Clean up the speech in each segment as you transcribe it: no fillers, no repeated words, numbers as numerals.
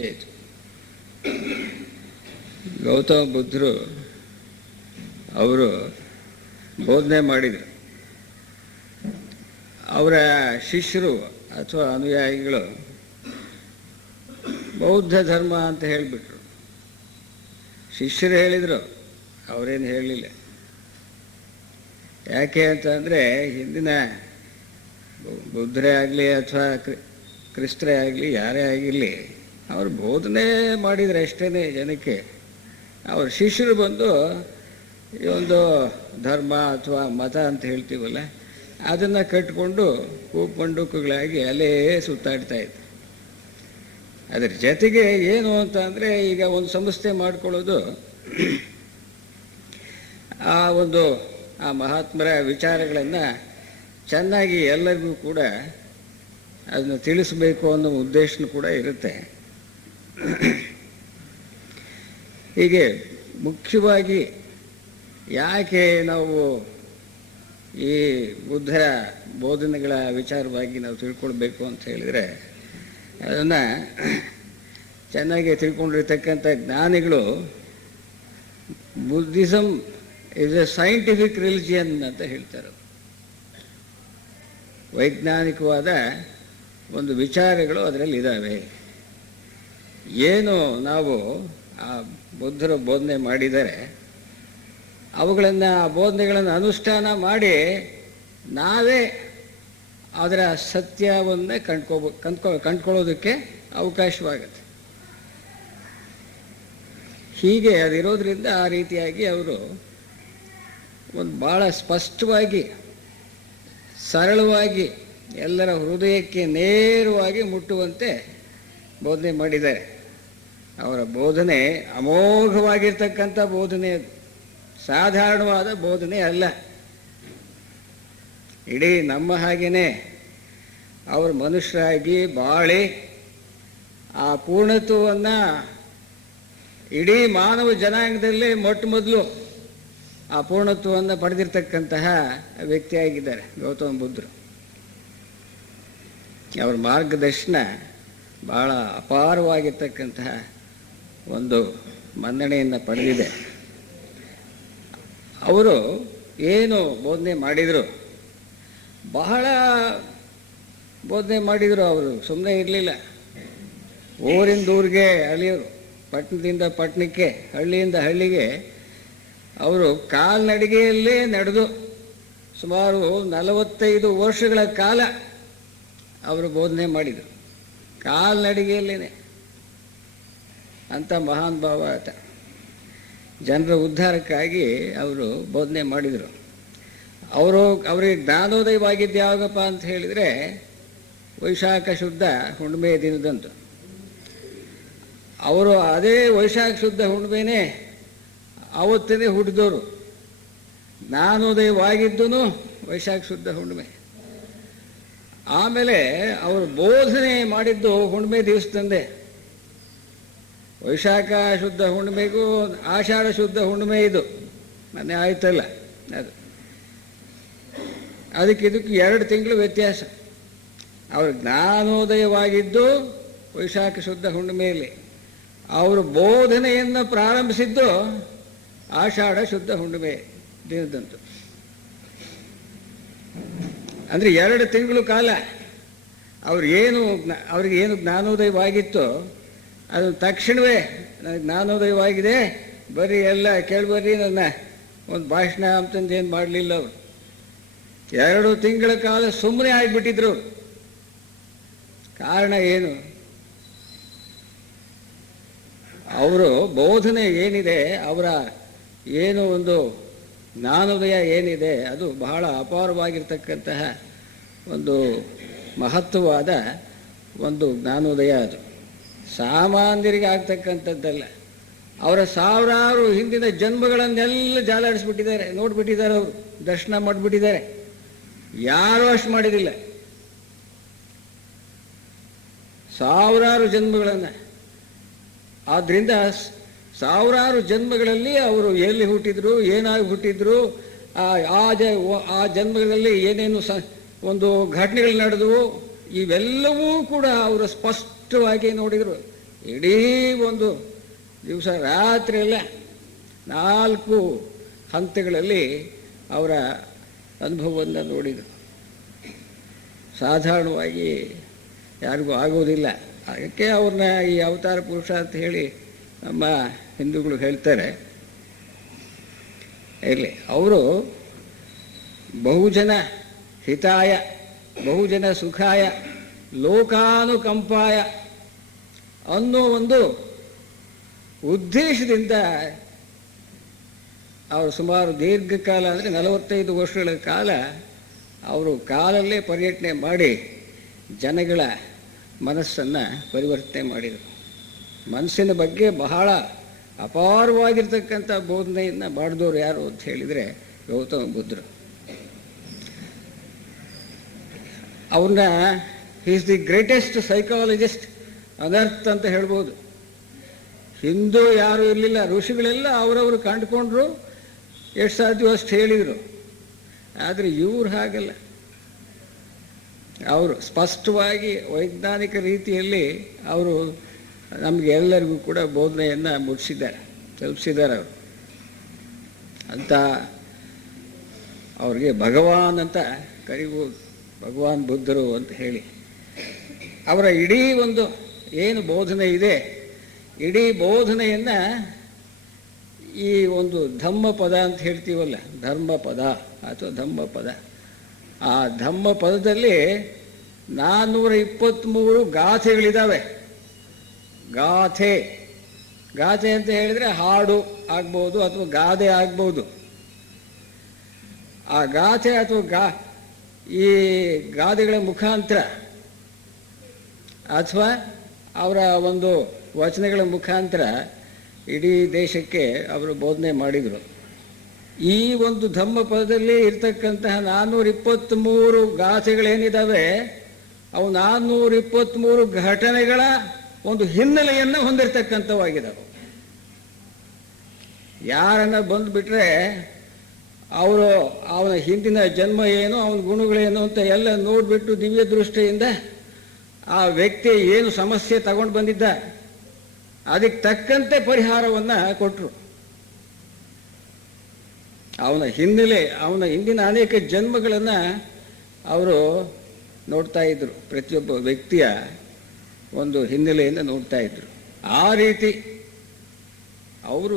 ಆಯಿತು. ಗೌತಮ ಬುದ್ಧರು ಅವರು ಬೋಧನೆ ಮಾಡಿದರು. ಅವರ ಶಿಷ್ಯರು ಅಥವಾ ಅನುಯಾಯಿಗಳು ಬೌದ್ಧ ಧರ್ಮ ಅಂತ ಹೇಳಿಬಿಟ್ರು. ಶಿಷ್ಯರು ಹೇಳಿದರು, ಅವರೇನು ಹೇಳಲಿಲ್ಲ. ಯಾಕೆ ಅಂತಂದರೆ ಹಿಂದಿನ ಬುದ್ಧರೇ ಆಗಲಿ ಅಥವಾ ಕ್ರಿಸ್ತರೇ ಆಗಲಿ ಯಾರೇ ಆಗಿರಲಿ ಅವರು ಬೋಧನೆ ಮಾಡಿದರೆ ಅಷ್ಟೇ ಜನಕ್ಕೆ. ಅವ್ರ ಶಿಷ್ಯರು ಬಂದು ಈ ಒಂದು ಧರ್ಮ ಅಥವಾ ಮತ ಅಂತ ಹೇಳ್ತೀವಲ್ಲ ಅದನ್ನು ಕಟ್ಟಿಕೊಂಡು ಕೂಪಂಡುಕುಗಳಾಗಿ ಅಲ್ಲೇ ಸುತ್ತಾಡ್ತಾ ಇತ್ತು. ಅದರ ಜೊತೆಗೆ ಏನು ಅಂತ ಅಂದರೆ ಈಗ ಒಂದು ಸಂಸ್ಥೆ ಮಾಡಿಕೊಳ್ಳೋದು ಆ ಮಹಾತ್ಮರ ವಿಚಾರಗಳನ್ನು ಚೆನ್ನಾಗಿ ಎಲ್ಲರಿಗೂ ಕೂಡ ಅದನ್ನು ತಿಳಿಸಬೇಕು ಅನ್ನೋ ಉದ್ದೇಶನೂ ಕೂಡ ಇರುತ್ತೆ. ಹೀಗೆ ಮುಖ್ಯವಾಗಿ ಯಾಕೆ ನಾವು ಈ ಬುದ್ಧರ ಬೋಧನೆಗಳ ವಿಚಾರವಾಗಿ ನಾವು ತಿಳ್ಕೊಳ್ಬೇಕು ಅಂತ ಹೇಳಿದರೆ, ಅದನ್ನು ಚೆನ್ನಾಗಿ ತಿಳ್ಕೊಂಡಿರ್ತಕ್ಕಂಥ ಜ್ಞಾನಿಗಳು Buddhism is A scientific religion ಅಂತ ಹೇಳ್ತಾರೆ. ವೈಜ್ಞಾನಿಕವಾದ ಒಂದು ವಿಚಾರಗಳು ಅದರಲ್ಲಿ ಇದ್ದಾವೆ. ಏನು ನಾವು ಆ ಬುದ್ಧರು ಬೋಧನೆ ಮಾಡಿದರೆ ಅವುಗಳನ್ನು ಆ ಬೋಧನೆಗಳನ್ನು ಅನುಷ್ಠಾನ ಮಾಡಿ ನಾವೇ ಅದರ ಸತ್ಯವನ್ನು ಕಂಡ್ಕೊಳ್ಳೋದಕ್ಕೆ ಅವಕಾಶವಾಗುತ್ತೆ. ಹೀಗೆ ಅದಿರೋದ್ರಿಂದ ಆ ರೀತಿಯಾಗಿ ಅವರು ಒಂದು ಭಾಳ ಸ್ಪಷ್ಟವಾಗಿ ಸರಳವಾಗಿ ಎಲ್ಲರ ಹೃದಯಕ್ಕೆ ನೇರವಾಗಿ ಮುಟ್ಟುವಂತೆ ಬೋಧನೆ ಮಾಡಿದ್ದಾರೆ. ಅವರ ಬೋಧನೆ ಅಮೋಘವಾಗಿರ್ತಕ್ಕಂಥ ಬೋಧನೆ, ಸಾಧಾರಣವಾದ ಬೋಧನೆ ಅಲ್ಲ. ಇಡೀ ನಮ್ಮ ಹಾಗೇನೆ ಅವರು ಮನುಷ್ಯರಾಗಿ ಬಾಳಿ ಆ ಪೂರ್ಣತ್ವವನ್ನು ಇಡೀ ಮಾನವ ಜನಾಂಗದಲ್ಲೇ ಮೊಟ್ಟ ಮೊದಲು ಆ ಪೂರ್ಣತ್ವವನ್ನು ಪಡೆದಿರ್ತಕ್ಕಂತಹ ವ್ಯಕ್ತಿಯಾಗಿದ್ದಾರೆ ಗೌತಮ ಬುದ್ಧರು. ಅವರ ಮಾರ್ಗದರ್ಶನ ಬಹಳ ಅಪಾರವಾಗಿರ್ತಕ್ಕಂತಹ ಒಂದು ಮನ್ನಣೆಯನ್ನು ಪಡೆದಿದೆ. ಅವರು ಏನು ಬೋಧನೆ ಮಾಡಿದರು, ಬಹಳ ಬೋಧನೆ ಮಾಡಿದರು. ಅವರು ಸುಮ್ಮನೆ ಇರಲಿಲ್ಲ. ಊರಿಂದ ಊರಿಗೆ ಅಲಿಯೋರು, ಪಟ್ಟಣದಿಂದ ಪಟ್ಟಣಕ್ಕೆ, ಹಳ್ಳಿಯಿಂದ ಹಳ್ಳಿಗೆ ಅವರು ಕಾಲ್ನಡಿಗೆಯಲ್ಲೇ ನಡೆದು ಸುಮಾರು 45 ವರ್ಷಗಳ ಕಾಲ ಅವರು ಬೋಧನೆ ಮಾಡಿದರು. ಕಾಲ್ನಡಿಗೆಯಲ್ಲೇ ಅಂಥ ಮಹಾನ್ ಭಾವ ಆತ. ಜನರ ಉದ್ಧಾರಕ್ಕಾಗಿ ಅವರು ಬೋಧನೆ ಮಾಡಿದರು. ಅವರಿಗೆ ಜ್ಞಾನೋದಯವಾಗಿದ್ದು ಯಾವಾಗಪ್ಪ ಅಂತ ಹೇಳಿದರೆ ವೈಶಾಖ ಶುದ್ಧ ಹುಣ್ಣಿಮೆ ದಿನದಂತು. ಅವರು ಅದೇ ವೈಶಾಖ ಶುದ್ಧ ಹುಣ್ಣಿಮೆನೇ ಆವತ್ತೇ ಹುಟ್ಟಿದವರು. ಜ್ಞಾನೋದಯವಾಗಿದ್ದೂ ವೈಶಾಖ ಶುದ್ಧ ಹುಣ್ಣಿಮೆ. ಆಮೇಲೆ ಅವರು ಬೋಧನೆ ಮಾಡಿದ್ದು ಹುಣ್ಣಿಮೆ ದಿವಸದಂದೇ. ವೈಶಾಖ ಶುದ್ಧ ಹುಣ್ಣಿಮೆಗೂ ಆಷಾಢ ಶುದ್ಧ ಹುಣ್ಣಿಮೆ ಇದು ಮೊನ್ನೆ ಆಯ್ತಲ್ಲ, ಅದಕ್ಕೆ 2 ತಿಂಗಳು ವ್ಯತ್ಯಾಸ. ಅವರು ಜ್ಞಾನೋದಯವಾಗಿದ್ದು ವೈಶಾಖ ಶುದ್ಧ ಹುಣ್ಣಿಮೆಯಲ್ಲಿ, ಅವರು ಬೋಧನೆಯನ್ನು ಪ್ರಾರಂಭಿಸಿದ್ದು ಆಷಾಢ ಶುದ್ಧ ಹುಣ್ಣಿಮೆ ದಿನದಂತು. ಅಂದರೆ 2 ತಿಂಗಳು ಕಾಲ ಅವ್ರಿಗೇನು ಜ್ಞಾನೋದಯವಾಗಿತ್ತೋ ಅದು ತಕ್ಷಣವೇ ನನಗೆ ಜ್ಞಾನೋದಯವಾಗಿದೆ, ಬರೀ ಎಲ್ಲ ಕೇಳ್ಬರ್ರಿ, ನನ್ನ ಒಂದು ಭಾಷಣ ಅಂತಂದು ಏನು ಮಾಡಲಿಲ್ಲ. ಅವರು 2 ತಿಂಗಳ ಕಾಲ ಸುಮ್ಮನೆ ಆಗಿಬಿಟ್ಟಿದ್ರು. ಕಾರಣ ಏನು? ಅವರು ಬೋಧನೆ ಏನಿದೆ, ಅವರ ಏನು ಒಂದು ಜ್ಞಾನೋದಯ ಏನಿದೆ, ಅದು ಬಹಳ ಅಪಾರವಾಗಿರ್ತಕ್ಕಂತಹ ಒಂದು ಮಹತ್ವವಾದ ಒಂದು ಜ್ಞಾನೋದಯ. ಅದು ಸಾಮಾನ್ಯರಿಗೆ ಆಗ್ತಕ್ಕಂಥದ್ದಲ್ಲ. ಅವರ ಸಾವಿರಾರು ಹಿಂದಿನ ಜನ್ಮಗಳನ್ನೆಲ್ಲ ಜಾಲಾಡಿಸ್ಬಿಟ್ಟಿದ್ದಾರೆ, ನೋಡಿಬಿಟ್ಟಿದ್ದಾರೆ, ಅವರು ದರ್ಶನ ಮಾಡಿಬಿಟ್ಟಿದ್ದಾರೆ. ಯಾರೂ ಅಷ್ಟು ಮಾಡಿರಲಿಲ್ಲ. ಸಾವಿರಾರು ಜನ್ಮಗಳನ್ನು. ಆದ್ದರಿಂದ ಸಾವಿರಾರು ಜನ್ಮಗಳಲ್ಲಿ ಅವರು ಎಲ್ಲಿ ಹುಟ್ಟಿದ್ರು, ಏನಾಗಿ ಹುಟ್ಟಿದ್ರು, ಆ ಜನ್ಮಗಳಲ್ಲಿ ಏನೇನು ಒಂದು ಘಟನೆಗಳು ನಡೆದವು, ಇವೆಲ್ಲವೂ ಕೂಡ ಅವರು ಸ್ಪಷ್ಟವಾಗಿ ನೋಡಿದರು. ಇಡೀ ಒಂದು ದಿವಸ ರಾತ್ರಿ ಎಲ್ಲ 4 ಹಂತಗಳಲ್ಲಿ ಅವರ ಅನುಭವವನ್ನು ನೋಡಿದರು. ಸಾಧಾರಣವಾಗಿ ಯಾರಿಗೂ ಆಗೋದಿಲ್ಲ. ಅದಕ್ಕೆ ಅವ್ರನ್ನ ಈ ಅವತಾರ ಪುರುಷ ಅಂತ ಹೇಳಿ ನಮ್ಮ ಹಿಂದೂಗಳು ಹೇಳ್ತಾರೆ. ಇರಲಿ, ಅವರು ಬಹುಜನ ಹಿತಾಯ, ಬಹುಜನ ಸುಖಾಯ, ಲೋಕಾನುಕಂಪಾಯ ಅನ್ನೋ ಒಂದು ಉದ್ದೇಶದಿಂದ ಅವರು ಸುಮಾರು ದೀರ್ಘಕಾಲ, ಅಂದರೆ 45 ವರ್ಷಗಳ ಕಾಲ ಅವರು ಕಾಲಲ್ಲೇ ಪರ್ಯಟನೆ ಮಾಡಿ ಜನಗಳ ಮನಸ್ಸನ್ನು ಪರಿವರ್ತನೆ ಮಾಡಿದರು. ಮನಸ್ಸಿನ ಬಗ್ಗೆ ಬಹಳ ಅಪಾರವಾಗಿರ್ತಕ್ಕಂಥ ಬೋಧನೆಯನ್ನು ಮಾಡಿದವರು ಯಾರು ಅಂತ ಹೇಳಿದರೆ ಗೌತಮ ಬುದ್ಧರು. ಅವ್ರನ್ನ ಈಸ್ ದಿ ಗ್ರೇಟೆಸ್ಟ್ ಸೈಕಾಲಜಿಸ್ಟ್ ಅನರ್ತ್ ಅಂತ ಹೇಳ್ಬೋದು. ಹಿಂದೂ ಯಾರೂ ಇರಲಿಲ್ಲ, ಋಷಿಗಳೆಲ್ಲ ಅವರವರು ಕಂಡುಕೊಂಡ್ರು, ಎಷ್ಟು ಸಾಧ್ಯವೋ ಅಷ್ಟು ಹೇಳಿದರು. ಆದರೆ ಇವರು ಹಾಗಲ್ಲ. ಅವರು ಸ್ಪಷ್ಟವಾಗಿ ವೈಜ್ಞಾನಿಕ ರೀತಿಯಲ್ಲಿ ಅವರು ನಮಗೆ ಎಲ್ಲರಿಗೂ ಕೂಡ ಬೋಧನೆಯನ್ನು ಮುಟ್ಟಿಸಿದ್ದಾರೆ, ತಲುಪಿಸಿದ್ದಾರೆ. ಅವರು ಅಂತ ಅವ್ರಿಗೆ ಭಗವಾನ್ ಅಂತ ಕರಿಬೋದು, ಭಗವಾನ್ ಬುದ್ಧರು ಅಂತ ಹೇಳಿ. ಅವರ ಇಡೀ ಒಂದು ಏನು ಬೋಧನೆ ಇದೆ, ಇಡೀ ಬೋಧನೆಯನ್ನು ಈ ಒಂದು ಧಮ್ಮ ಪದ ಅಂತ ಹೇಳ್ತೀವಲ್ಲ, ಧರ್ಮ ಪದ ಅಥವಾ ಧಮ್ಮ ಪದ, ಆ ಧಮ್ಮ ಪದದಲ್ಲಿ 423 ಗಾಥೆಗಳಿದ್ದಾವೆ. ಗಾಥೆ, ಗಾಥೆ ಅಂತ ಹೇಳಿದರೆ ಹಾಡು ಆಗ್ಬೋದು ಅಥವಾ ಗಾದೆ ಆಗ್ಬೋದು. ಆ ಗಾಥೆ ಅಥವಾ ಈ ಗಾದೆಗಳ ಮುಖಾಂತರ ಅಥವಾ ಅವರ ಒಂದು ವಚನಗಳ ಮುಖಾಂತರ ಇಡೀ ದೇಶಕ್ಕೆ ಅವರು ಬೋಧನೆ ಮಾಡಿದರು. ಈ ಒಂದು ಧಮ್ಮ ಪದದಲ್ಲಿ ಇರ್ತಕ್ಕಂತಹ 423 ಗಾಥೆಗಳೇನಿದ್ದಾವೆ, ಅವು 423 ಘಟನೆಗಳ ಒಂದು ಹಿನ್ನೆಲೆಯನ್ನು ಹೊಂದಿರತಕ್ಕಂಥವಾಗಿದ್ದಾವೆ. ಯಾರನ್ನ ಬಂದುಬಿಟ್ರೆ ಅವರು ಅವನ ಹಿಂದಿನ ಜನ್ಮ ಏನು, ಅವನ ಗುಣಗಳೇನು ಅಂತ ಎಲ್ಲ ನೋಡಿಬಿಟ್ಟು ದಿವ್ಯ ದೃಷ್ಟಿಯಿಂದ ಆ ವ್ಯಕ್ತಿ ಏನು ಸಮಸ್ಯೆ ತಗೊಂಡು ಬಂದಿದ್ದ ಅದಕ್ಕೆ ತಕ್ಕಂತೆ ಪರಿಹಾರವನ್ನು ಕೊಟ್ಟರು. ಅವನ ಹಿನ್ನೆಲೆ, ಅವನ ಹಿಂದಿನ ಅನೇಕ ಜನ್ಮಗಳನ್ನು ಅವರು ನೋಡ್ತಾ ಇದ್ದರು. ಪ್ರತಿಯೊಬ್ಬ ವ್ಯಕ್ತಿಯ ಒಂದು ಹಿನ್ನೆಲೆಯನ್ನು ನೋಡ್ತಾ ಇದ್ದರು. ಆ ರೀತಿ ಅವರು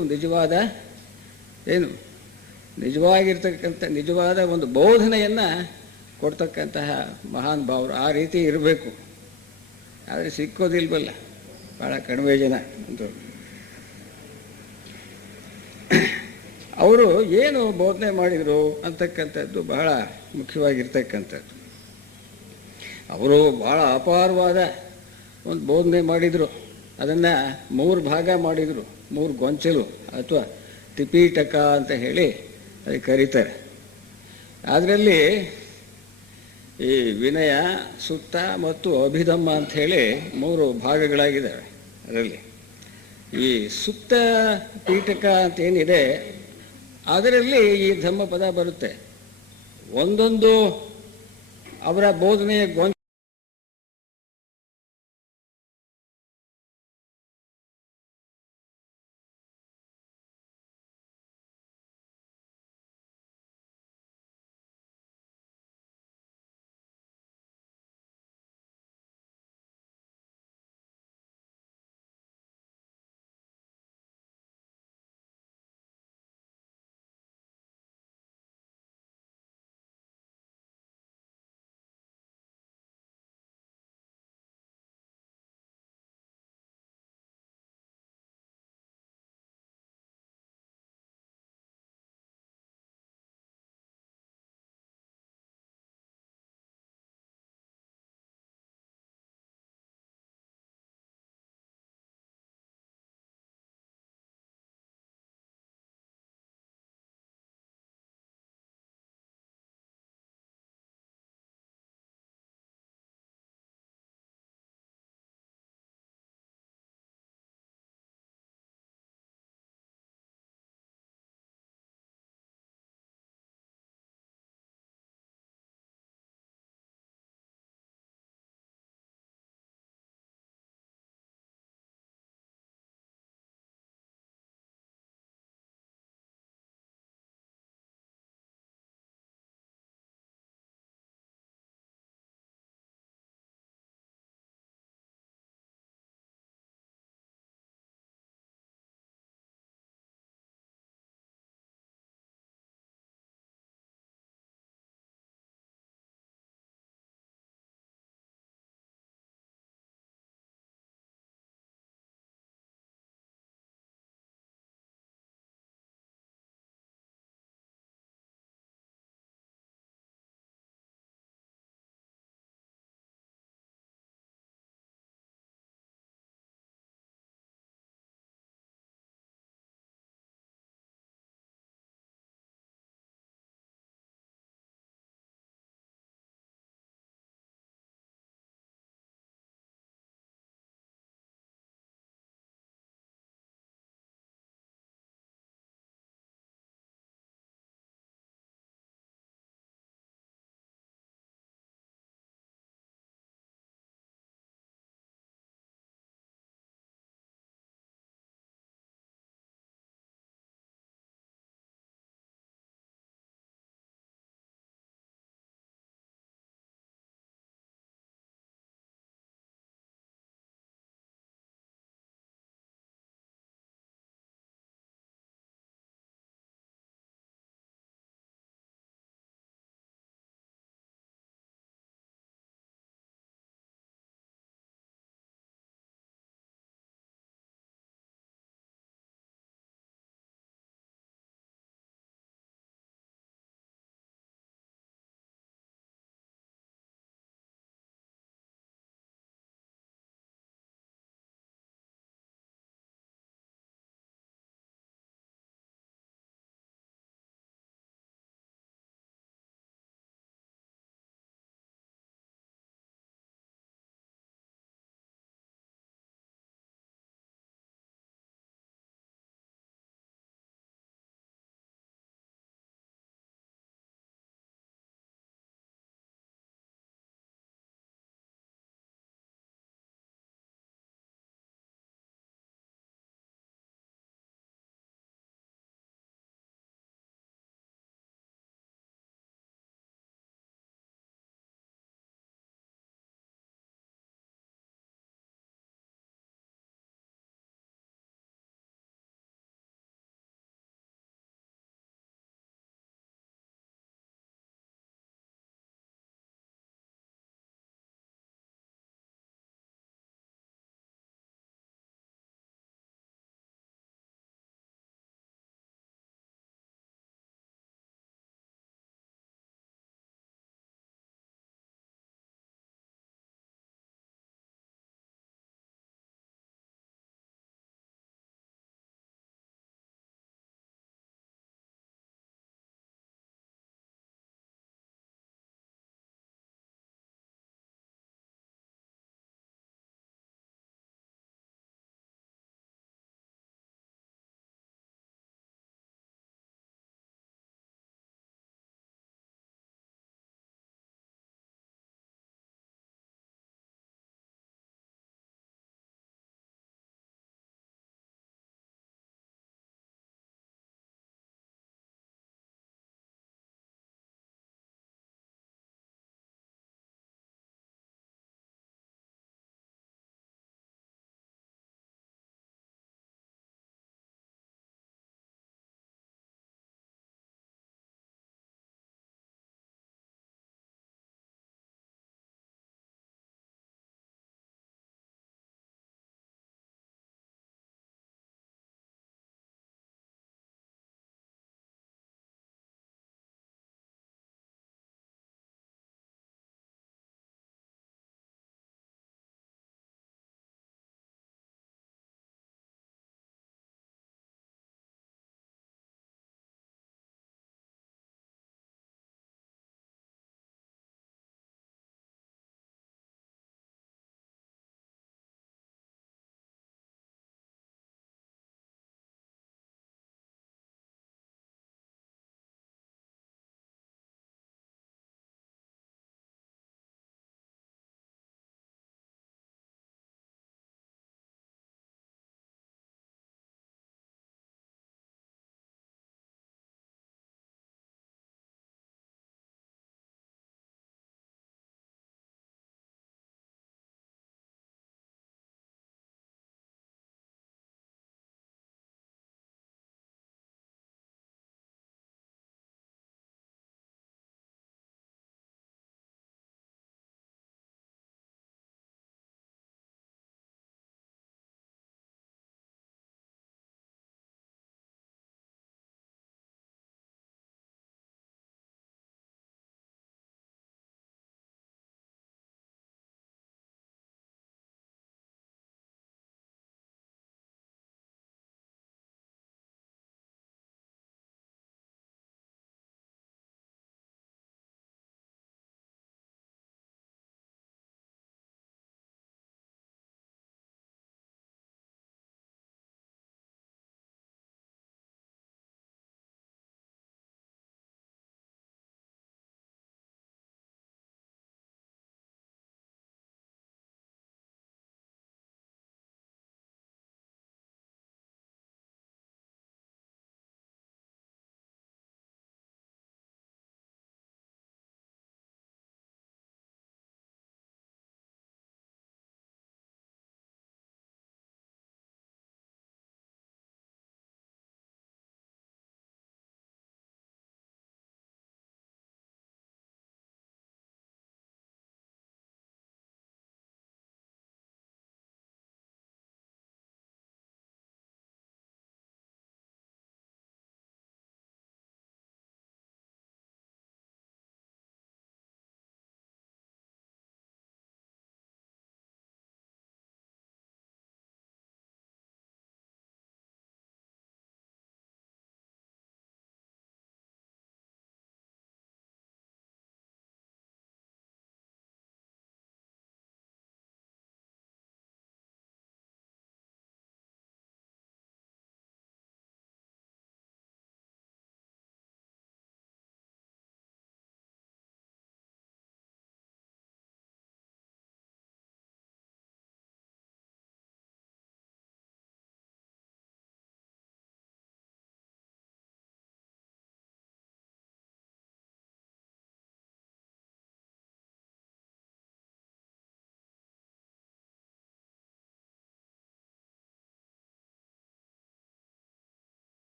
ನಿಜವಾದ ಒಂದು ಬೋಧನೆಯನ್ನು ಕೊಡ್ತಕ್ಕಂತಹ ಮಹಾನ್ ಭಾವರು. ಆ ರೀತಿ ಇರಬೇಕು. ಆದರೆ ಸಿಕ್ಕೋದಿಲ್ವಲ್ಲ, ಭಾಳ ಕಡಿಮೆ ಜನ ಅಂತ. ಅವರು ಏನು ಬೋಧನೆ ಮಾಡಿದರು ಅಂತಕ್ಕಂಥದ್ದು ಬಹಳ ಮುಖ್ಯವಾಗಿರ್ತಕ್ಕಂಥದ್ದು. ಅವರು ಭಾಳ ಅಪಾರವಾದ ಒಂದು ಬೋಧನೆ ಮಾಡಿದರು. ಅದನ್ನು 3 ಭಾಗ ಮಾಡಿದರು, 3 ಗೊಂಚಲು ಅಥವಾ ತ್ರಿಪೀಠಕ ಅಂತ ಹೇಳಿ ಅದಕ್ಕೆ ಕರೀತಾರೆ. ಅದರಲ್ಲಿ ಈ ವಿನಯ, ಸುತ್ತ ಮತ್ತು ಅಭಿಧಮ್ಮ ಅಂಥೇಳಿ 3 ಭಾಗಗಳಾಗಿದ್ದಾವೆ. ಅದರಲ್ಲಿ ಈ ಸುತ್ತ ಪೀಠಕ ಅಂತೇನಿದೆ ಅದರಲ್ಲಿ ಈ ಧಮ್ಮ ಪದ ಬರುತ್ತೆ. ಒಂದೊಂದು ಅವರ ಬೋಧನೆಯ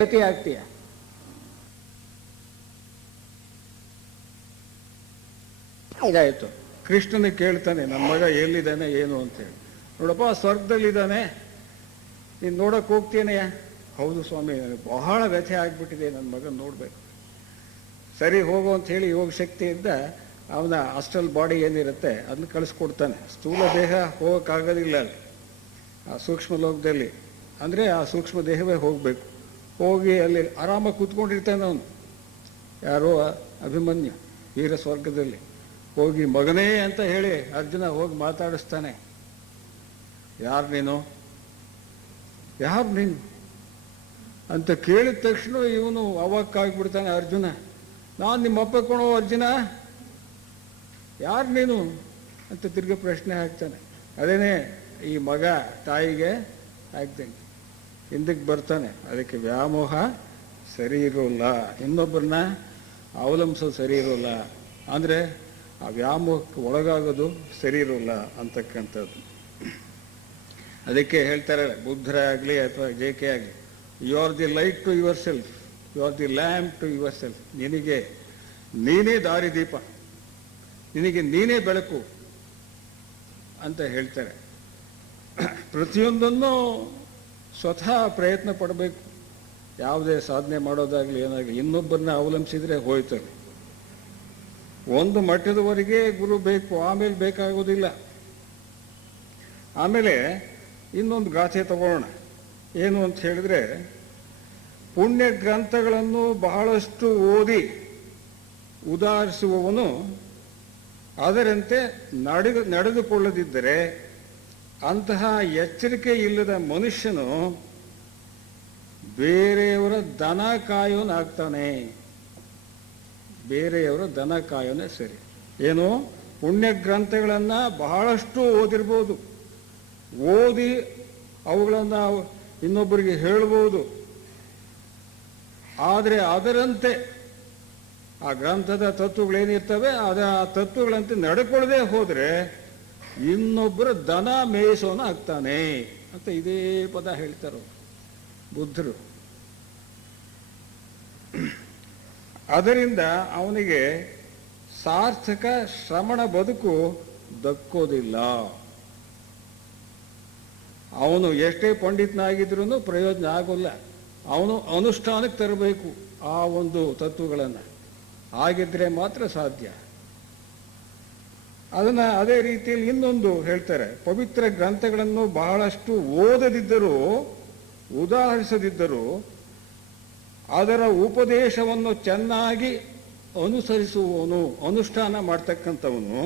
ಗತಿ ಆಗ್ತೀಯ. ಇದಾಯಿತು. ಕೃಷ್ಣನಿಗೆ ಕೇಳ್ತಾನೆ, ನನ್ನ ಮಗ ಎಲ್ಲಿದ್ದಾನೆ ಏನು ಅಂತೇಳಿ. ನೋಡಪ್ಪ, ಸ್ವರ್ಗದಲ್ಲಿದ್ದಾನೆ, ನೀನು ನೋಡೋಕೆ ಹೋಗ್ತೇನೆಯಾ? ಹೌದು ಸ್ವಾಮಿ, ನನಗೆ ಬಹಳ ವ್ಯಥೆ ಆಗಿಬಿಟ್ಟಿದೆ, ನನ್ನ ಮಗನ ನೋಡಬೇಕು. ಸರಿ, ಹೋಗು ಅಂತ ಹೇಳಿ ಯೋಗ ಶಕ್ತಿಯಿಂದ ಅವನ ಅಸ್ಟ್ರಲ್ ಬಾಡಿ ಏನಿರುತ್ತೆ ಅದನ್ನ ಕಳಿಸ್ಕೊಡ್ತಾನೆ. ಸ್ಥೂಲ ದೇಹ ಹೋಗೋಕ್ಕಾಗೋದಿಲ್ಲ ಅಲ್ಲಿ, ಆ ಸೂಕ್ಷ್ಮ ಲೋಕದಲ್ಲಿ. ಅಂದರೆ ಆ ಸೂಕ್ಷ್ಮ ದೇಹವೇ ಹೋಗಬೇಕು. ಹೋಗಿ ಅಲ್ಲಿ ಆರಾಮಾಗಿ ಕೂತ್ಕೊಂಡಿರ್ತಾನೆ ಅವನು. ಯಾರೋ ಅಭಿಮನ್ಯು ವೀರ ಸ್ವರ್ಗದಲ್ಲಿ ಹೋಗಿ ಮಗನೇ ಅಂತ ಹೇಳಿ ಅರ್ಜುನ ಹೋಗಿ ಮಾತಾಡಿಸ್ತಾನೆ. ಯಾರು ನೀನು ಅಂತ ಕೇಳಿದ ತಕ್ಷಣ ಇವನು ಅವಾಕ್ಕಾಗ್ಬಿಡ್ತಾನೆ ಅರ್ಜುನ. ನಾನು ನಿಮ್ಮಪ್ಪ ಕೊಣೋ ಅರ್ಜುನ, ಯಾರು ನೀನು ಅಂತ ತಿರ್ಗಿ ಪ್ರಶ್ನೆ ಹಾಕ್ತಾನೆ. ಅದೇನೇ ಈ ಮಗ ತಾಯಿಗೆ ಹಾಕ್ತಾನೆ. ಹಿಂದಕ್ಕೆ ಬರ್ತಾನೆ. ಅದಕ್ಕೆ ವ್ಯಾಮೋಹ ಸರಿ ಇರೋಲ್ಲ, ಇನ್ನೊಬ್ಬರನ್ನ ಅವಲಂಬಿಸೋದು ಸರಿ ಇರೋಲ್ಲ, ಅಂದರೆ ಆ ವ್ಯಾಮೋಹಕ್ಕೆ ಒಳಗಾಗೋದು ಸರಿ ಇರೋಲ್ಲ ಅಂತಕ್ಕಂಥದ್ದು. ಅದಕ್ಕೆ ಹೇಳ್ತಾರೆ ಬುದ್ಧರೇ ಆಗಲಿ ಅಥವಾ ಜೆ ಕೆ ಆಗಲಿ, you are the light to your self, you are the lamp to your self. ನಿನಗೆ ನೀನೇ ದಾರಿದೀಪ, ನಿನಗೆ ನೀನೇ ಬೆಳಕು ಅಂತ ಹೇಳ್ತಾರೆ. ಪ್ರತಿಯೊಂದನ್ನು ಸ್ವತಃ ಪ್ರಯತ್ನ ಪಡಬೇಕು. ಯಾವುದೇ ಸಾಧನೆ ಮಾಡೋದಾಗಲಿ ಏನಾಗಲಿ ಇನ್ನೊಬ್ಬರನ್ನ ಅವಲಂಬಿಸಿದ್ರೆ ಹೋಯ್ತವೆ. ಒಂದು ಮಟ್ಟದವರೆಗೆ ಗುರು ಬೇಕು, ಆಮೇಲೆ ಬೇಕಾಗೋದಿಲ್ಲ. ಆಮೇಲೆ ಇನ್ನೊಂದು ಗಾಥೆ ತಗೊಳ್ಳೋಣ. ಏನು ಅಂತ ಹೇಳಿದ್ರೆ, ಪುಣ್ಯ ಗ್ರಂಥಗಳನ್ನು ಬಹಳಷ್ಟು ಓದಿ ಉದಾಹರಿಸುವವನು ಅದರಂತೆ ನಡೆದುಕೊಳ್ಳದಿದ್ದರೆ ಅಂತಹ ಎಚ್ಚರಿಕೆ ಇಲ್ಲದ ಮನುಷ್ಯನು ಬೇರೆಯವರ ದನ ಕಾಯೋನಾಗ್ತಾನೆ. ಬೇರೆಯವರ ದನ ಕಾಯೋನೇ ಸರಿ. ಏನು, ಪುಣ್ಯ ಗ್ರಂಥಗಳನ್ನು ಬಹಳಷ್ಟು ಓದಿರ್ಬೋದು, ಓದಿ ಅವುಗಳನ್ನು ಇನ್ನೊಬ್ಬರಿಗೆ ಹೇಳ್ಬೋದು. ಆದರೆ ಅದರಂತೆ ಆ ಗ್ರಂಥದ ತತ್ವಗಳೇನಿರ್ತವೆ ಆ ತತ್ವಗಳಂತೆ ನಡ್ಕೊಳ್ಳದೆ ಹೋದರೆ ಇನ್ನೊಬ್ಬರ ದನ ಮೇಯಿಸೋನ ಆಗ್ತಾನೆ ಅಂತ ಇದೇ ಪದ ಹೇಳ್ತಾರೆ ಬುದ್ಧರು. ಅದರಿಂದ ಅವನಿಗೆ ಸಾರ್ಥಕ ಶ್ರಮಣ ಬದುಕು ದಕ್ಕೋದಿಲ್ಲ. ಅವನು ಎಷ್ಟೇ ಪಂಡಿತನಾಗಿದ್ರೂ ಪ್ರಯೋಜನ ಆಗೋಲ್ಲ. ಅವನು ಅನುಷ್ಠಾನಕ್ಕೆ ತರಬೇಕು ಆ ಒಂದು ತತ್ವಗಳನ್ನು. ಆಗಿದ್ರೆ ಮಾತ್ರ ಸಾಧ್ಯ. ಅದನ್ನು ಅದೇ ರೀತಿಯಲ್ಲಿ ಇನ್ನೊಂದು ಹೇಳ್ತಾರೆ, ಪವಿತ್ರ ಗ್ರಂಥಗಳನ್ನು ಬಹಳಷ್ಟು ಓದದಿದ್ದರೂ ಉದಾಹರಿಸದಿದ್ದರೂ ಅದರ ಉಪದೇಶವನ್ನು ಚೆನ್ನಾಗಿ ಅನುಸರಿಸುವವನು, ಅನುಷ್ಠಾನ ಮಾಡ್ತಕ್ಕಂಥವನು,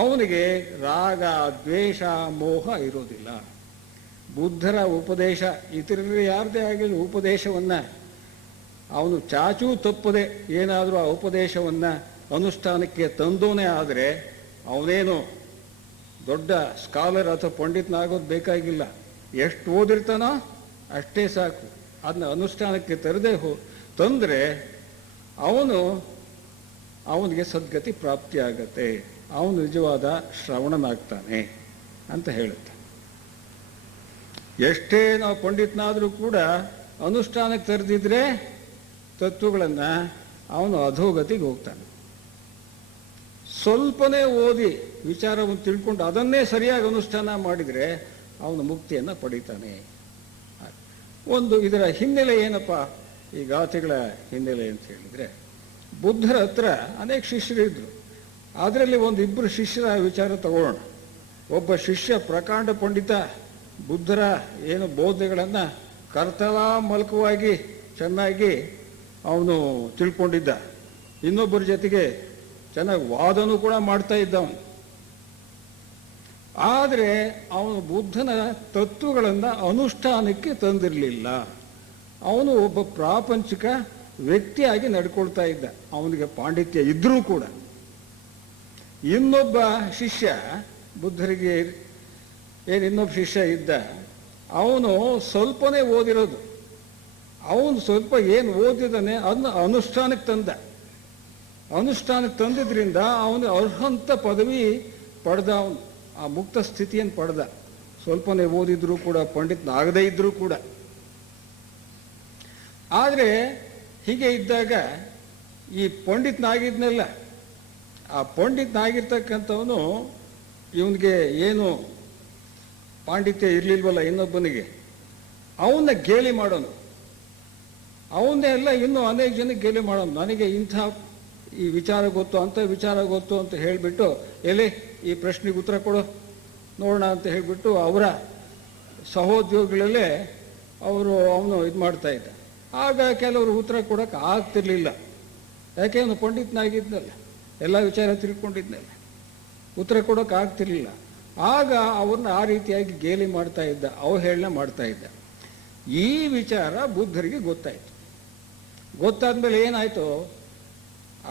ಅವನಿಗೆ ರಾಗ ದ್ವೇಷ ಮೋಹ ಇರೋದಿಲ್ಲ. ಬುದ್ಧರ ಉಪದೇಶ, ಇತರರು ಯಾರದೇ ಆಗಲಿ ಉಪದೇಶವನ್ನು ಅವನು ಚಾಚೂ ತಪ್ಪದೆ ಏನಾದರೂ ಆ ಉಪದೇಶವನ್ನು ಅನುಷ್ಠಾನಕ್ಕೆ ತಂದೋನೇ ಆದರೆ ಅವನೇನು ದೊಡ್ಡ ಸ್ಕಾಲರ್ ಅಥವಾ ಪಂಡಿತನಾಗೋದು ಬೇಕಾಗಿಲ್ಲ. ಎಷ್ಟು ಓದಿರ್ತಾನೋ ಅಷ್ಟೇ ಸಾಕು. ಅದನ್ನ ಅನುಷ್ಠಾನಕ್ಕೆ ತರದೇ ತಂದರೆ ಅವನಿಗೆ ಸದ್ಗತಿ ಪ್ರಾಪ್ತಿಯಾಗತ್ತೆ, ಅವನು ನಿಜವಾದ ಶ್ರವಣನಾಗ್ತಾನೆ ಅಂತ ಹೇಳುತ್ತೆ. ಎಷ್ಟೇ ನಾವು ಪಂಡಿತನಾದರೂ ಕೂಡ ಅನುಷ್ಠಾನಕ್ಕೆ ತರದಿದ್ರೆ ತತ್ವಗಳನ್ನು ಅವನು ಅಧೋಗತಿಗೆ ಹೋಗ್ತಾನೆ. ಸ್ವಲ್ಪನೇ ಓದಿ ವಿಚಾರವನ್ನು ತಿಳ್ಕೊಂಡು ಅದನ್ನೇ ಸರಿಯಾಗಿ ಅನುಷ್ಠಾನ ಮಾಡಿದರೆ ಅವನು ಮುಕ್ತಿಯನ್ನು ಪಡಿತಾನೆ. ಒಂದು ಇದರ ಹಿನ್ನೆಲೆ ಏನಪ್ಪ, ಈ ಗಾಥೆಗಳ ಹಿನ್ನೆಲೆ ಅಂತ ಹೇಳಿದರೆ, ಬುದ್ಧರ ಹತ್ರ ಅನೇಕ ಶಿಷ್ಯರಿದ್ದರು. ಅದರಲ್ಲಿ ಒಂದಿಬ್ಬರು ಶಿಷ್ಯರ ವಿಚಾರ ತಗೊಳ್ಳೋಣ. ಒಬ್ಬ ಶಿಷ್ಯ ಪ್ರಕಾಂಡ ಪಂಡಿತ, ಬುದ್ಧರ ಏನು ಬೋಧನೆಗಳನ್ನು ಕರ್ತಲಾ ಮಲ್ಕವಾಗಿ ಚೆನ್ನಾಗಿ ಅವನು ತಿಳ್ಕೊಂಡಿದ್ದ. ಇನ್ನೊಬ್ಬರ ಜೊತೆಗೆ ಚೆನ್ನಾಗಿ ವಾದನೂ ಕೂಡ ಮಾಡ್ತಾ ಇದ್ದ ಅವನು. ಆದರೆ ಅವನು ಬುದ್ಧನ ತತ್ವಗಳನ್ನು ಅನುಷ್ಠಾನಕ್ಕೆ ತಂದಿರಲಿಲ್ಲ. ಅವನು ಒಬ್ಬ ಪ್ರಾಪಂಚಿಕ ವ್ಯಕ್ತಿಯಾಗಿ ನಡ್ಕೊಳ್ತಾ ಇದ್ದ. ಅವನಿಗೆ ಪಾಂಡಿತ್ಯ ಇದ್ದರೂ ಕೂಡ. ಇನ್ನೊಬ್ಬ ಶಿಷ್ಯ, ಬುದ್ಧರಿಗೆ ಇನ್ನೊಬ್ಬ ಶಿಷ್ಯ ಇದ್ದ, ಅವನು ಸ್ವಲ್ಪನೇ ಓದಿರೋದು. ಅವನು ಸ್ವಲ್ಪ ಏನು ಓದಿದಾನೆ ಅದನ್ನ ಅನುಷ್ಠಾನಕ್ಕೆ ತಂದ. ಅನುಷ್ಠಾನಕ್ಕೆ ತಂದಿದ್ರಿಂದ ಅವನು ಅರ್ಹಂತ ಪದವಿ ಪಡೆದ. ಅವನು ಆ ಮುಕ್ತ ಸ್ಥಿತಿಯನ್ನು ಪಡೆದ. ಸ್ವಲ್ಪನೇ ಓದಿದ್ರು ಕೂಡ, ಪಂಡಿತನಾಗದೇ ಇದ್ರೂ ಕೂಡ. ಆದರೆ ಹೀಗೆ ಇದ್ದಾಗ ಈ ಪಂಡಿತನಾಗಿದ್ನಲ್ಲ, ಆ ಪಂಡಿತನಾಗಿರ್ತಕ್ಕಂಥವನು ಇವನಿಗೆ ಏನು ಪಾಂಡಿತ್ಯ ಇರಲಿಲ್ವಲ್ಲ ಇನ್ನೊಬ್ಬನಿಗೆ, ಅವನ್ನ ಗೇಲಿ ಮಾಡೋನು, ಅವನ್ನೇ ಎಲ್ಲ ಇನ್ನೂ ಅನೇಕ ಜನಕ್ಕೆ ಗೇಲಿ ಮಾಡೋನು. ನನಗೆ ಇಂಥ ಈ ವಿಚಾರ ಗೊತ್ತು, ಅಂಥ ವಿಚಾರ ಗೊತ್ತು ಅಂತ ಹೇಳಿಬಿಟ್ಟು, ಎಲ್ಲಿ ಈ ಪ್ರಶ್ನೆಗೆ ಉತ್ತರ ಕೊಡು ನೋಡೋಣ ಅಂತ ಹೇಳಿಬಿಟ್ಟು ಅವರ ಸಹೋದ್ಯೋಗಿಗಳಲ್ಲೇ ಅವನು ಇದು ಮಾಡ್ತಾ ಇದ್ದ. ಆಗ ಕೆಲವರು ಉತ್ತರ ಕೊಡೋಕೆ ಆಗ್ತಿರ್ಲಿಲ್ಲ, ಯಾಕೆ ಅವನು ಪಂಡಿತನಾಗಿದ್ನಲ್ಲ, ಎಲ್ಲ ವಿಚಾರ ತಿಳ್ಕೊಂಡಿದ್ನಲ್ಲ, ಉತ್ತರ ಕೊಡೋಕೆ ಆಗ್ತಿರ್ಲಿಲ್ಲ. ಆಗ ಅವ್ರನ್ನ ಆ ರೀತಿಯಾಗಿ ಗೇಲಿ ಮಾಡ್ತಾ ಇದ್ದ, ಅವಹೇಳನ ಮಾಡ್ತಾ ಇದ್ದ. ಈ ವಿಚಾರ ಬುದ್ಧರಿಗೆ ಗೊತ್ತಾಯಿತು. ಗೊತ್ತಾದ್ಮೇಲೆ ಏನಾಯಿತು,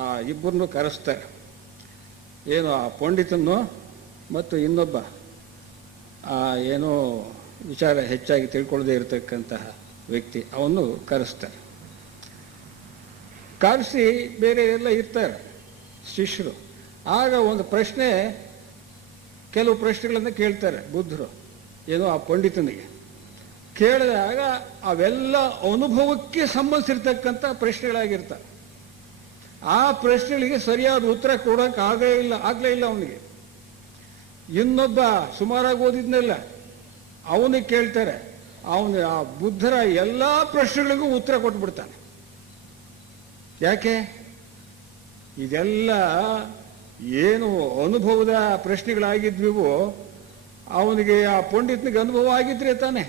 ಆ ಇಬ್ಬರನ್ನು ಕರೆಸ್ತಾರೆ. ಏನು ಆ ಪಂಡಿತನ್ನು ಮತ್ತು ಇನ್ನೊಬ್ಬ ಏನೋ ವಿಚಾರ ಹೆಚ್ಚಾಗಿ ತಿಳ್ಕೊಳ್ಳದೆ ಇರತಕ್ಕಂತಹ ವ್ಯಕ್ತಿ, ಅವನು ಕರೆಸ್ತಾರೆ. ಕರೆಸಿ ಬೇರೆ ಎಲ್ಲ ಇರ್ತಾರೆ ಶಿಷ್ಯರು. ಆಗ ಒಂದು ಪ್ರಶ್ನೆ, ಕೆಲವು ಪ್ರಶ್ನೆಗಳನ್ನು ಕೇಳ್ತಾರೆ ಬುದ್ಧರು, ಏನೋ ಆ ಪಂಡಿತನಿಗೆ ಕೇಳಿದಾಗ ಅವೆಲ್ಲ ಅನುಭವಕ್ಕೆ ಸಂಬಂಧಿಸಿರ್ತಕ್ಕಂಥ ಪ್ರಶ್ನೆಗಳಾಗಿರ್ತವೆ. ಆ ಪ್ರಶ್ನೆಗಳಿಗೆ ಸರಿಯಾದ ಉತ್ತರ ಕೊಡೋಕೆ ಆಗಲೇ ಇಲ್ಲ ಅವನಿಗೆ. ಇನ್ನೊಬ್ಬ ಸುಮಾರಾಗಿ ಓದಿದ್ನಲ್ಲ, ಅವನಿಗೆ ಕೇಳ್ತಾರೆ, ಅವನು ಆ ಬುದ್ಧರ ಎಲ್ಲ ಪ್ರಶ್ನೆಗಳಿಗೂ ಉತ್ತರ ಕೊಟ್ಬಿಡ್ತಾನೆ. ಯಾಕೆ? ಇದೆಲ್ಲ ಏನು ಅನುಭವದ ಪ್ರಶ್ನೆಗಳಾಗಿದ್ವಿವೋ ಅವನಿಗೆ, ಆ ಪಂಡಿತನಿಗೆ ಅನುಭವ ಆಗಿದ್ರೆ ತಾನೆ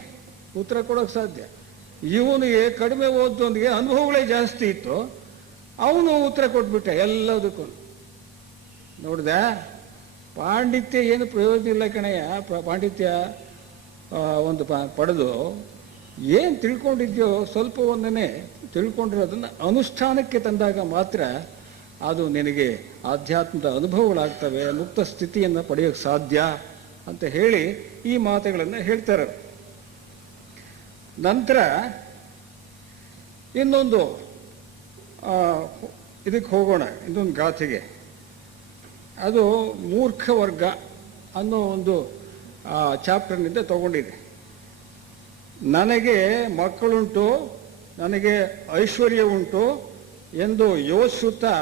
ಉತ್ತರ ಕೊಡೋಕೆ ಸಾಧ್ಯ. ಇವನಿಗೆ ಕಡಿಮೆ ಓದೋನಿಗೆ ಅನುಭವಗಳೇ ಜಾಸ್ತಿ ಇತ್ತು, ಅವನು ಉತ್ತರ ಕೊಟ್ಬಿಟ್ಟ ಎಲ್ಲದಕ್ಕೂ. ನೋಡ್ದ, ಪಾಂಡಿತ್ಯ ಏನು ಪ್ರಯೋಜನ ಇಲ್ಲ ಕಣಯ್ಯ. ಪಾಂಡಿತ್ಯ ಒಂದು ಪಡೆದು ಏನು ತಿಳ್ಕೊಂಡಿದ್ಯೋ ಸ್ವಲ್ಪ ಒಂದನೇ ತಿಳ್ಕೊಂಡಿರೋದನ್ನು ಅನುಷ್ಠಾನಕ್ಕೆ ತಂದಾಗ ಮಾತ್ರ ಅದು ನಿನಗೆ ಆಧ್ಯಾತ್ಮದ ಅನುಭವಗಳಾಗ್ತವೆ, ಮುಕ್ತ ಸ್ಥಿತಿಯನ್ನು ಪಡೆಯೋಕ್ಕೆ ಸಾಧ್ಯ ಅಂತ ಹೇಳಿ ಈ ಮಾತುಗಳನ್ನು ಹೇಳ್ತಾರೆ. ನಂತರ ಇನ್ನೊಂದು ಇದಕ್ಕೆ ಹೋಗೋಣ, ಇನ್ನೊಂದು ಗಾಥೆಗೆ. ಅದು ಮೂರ್ಖ ವರ್ಗ ಅನ್ನೋ ಒಂದು ಚಾಪ್ಟರ್ನಿಂದ ತಗೊಂಡಿದೆ. ನನಗೆ ಮಕ್ಕಳುಂಟು, ನನಗೆ ಐಶ್ವರ್ಯ ಉಂಟು ಎಂದು ಯೋಚಿಸುತ್ತಾ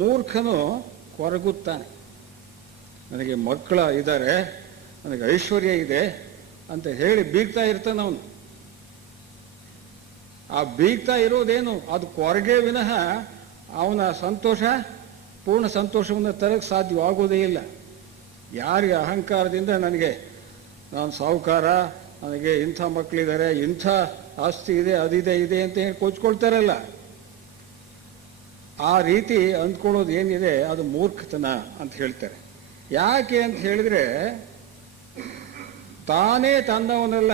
ಮೂರ್ಖನು ಕೊರಗುತ್ತಾನೆ. ನನಗೆ ಮಕ್ಕಳ ಇದ್ದಾರೆ, ನನಗೆ ಐಶ್ವರ್ಯ ಇದೆ ಅಂತ ಹೇಳಿ ಬೀಗ್ತಾ ಇರ್ತಾನೆ ಅವನು. ಆ ಬೀಗ್ತಾ ಇರೋದೇನು, ಅದು ಕೊರಗೆ ವಿನಃ ಅವನ ಸಂತೋಷ, ಪೂರ್ಣ ಸಂತೋಷವನ್ನು ತರಕ್ಕೆ ಸಾಧ್ಯವಾಗೋದೇ ಇಲ್ಲ. ಯಾರಿಗೆ ಅಹಂಕಾರದಿಂದ ನಾನು ಸಾಹುಕಾರ, ನನಗೆ ಇಂಥ ಮಕ್ಕಳಿದ್ದಾರೆ, ಇಂಥ ಆಸ್ತಿ ಇದೆ, ಅದಿದೆ ಅಂತ ಹೇಳಿ ಕೊಚ್ಕೊಳ್ತಾರಲ್ಲ, ಆ ರೀತಿ ಅಂದ್ಕೊಳ್ಳೋದು ಏನಿದೆ ಅದು ಮೂರ್ಖತನ ಅಂತ ಹೇಳ್ತಾರೆ. ಯಾಕೆ ಅಂತ ಹೇಳಿದ್ರೆ, ತಾನೇ ತನ್ನವನಲ್ಲ,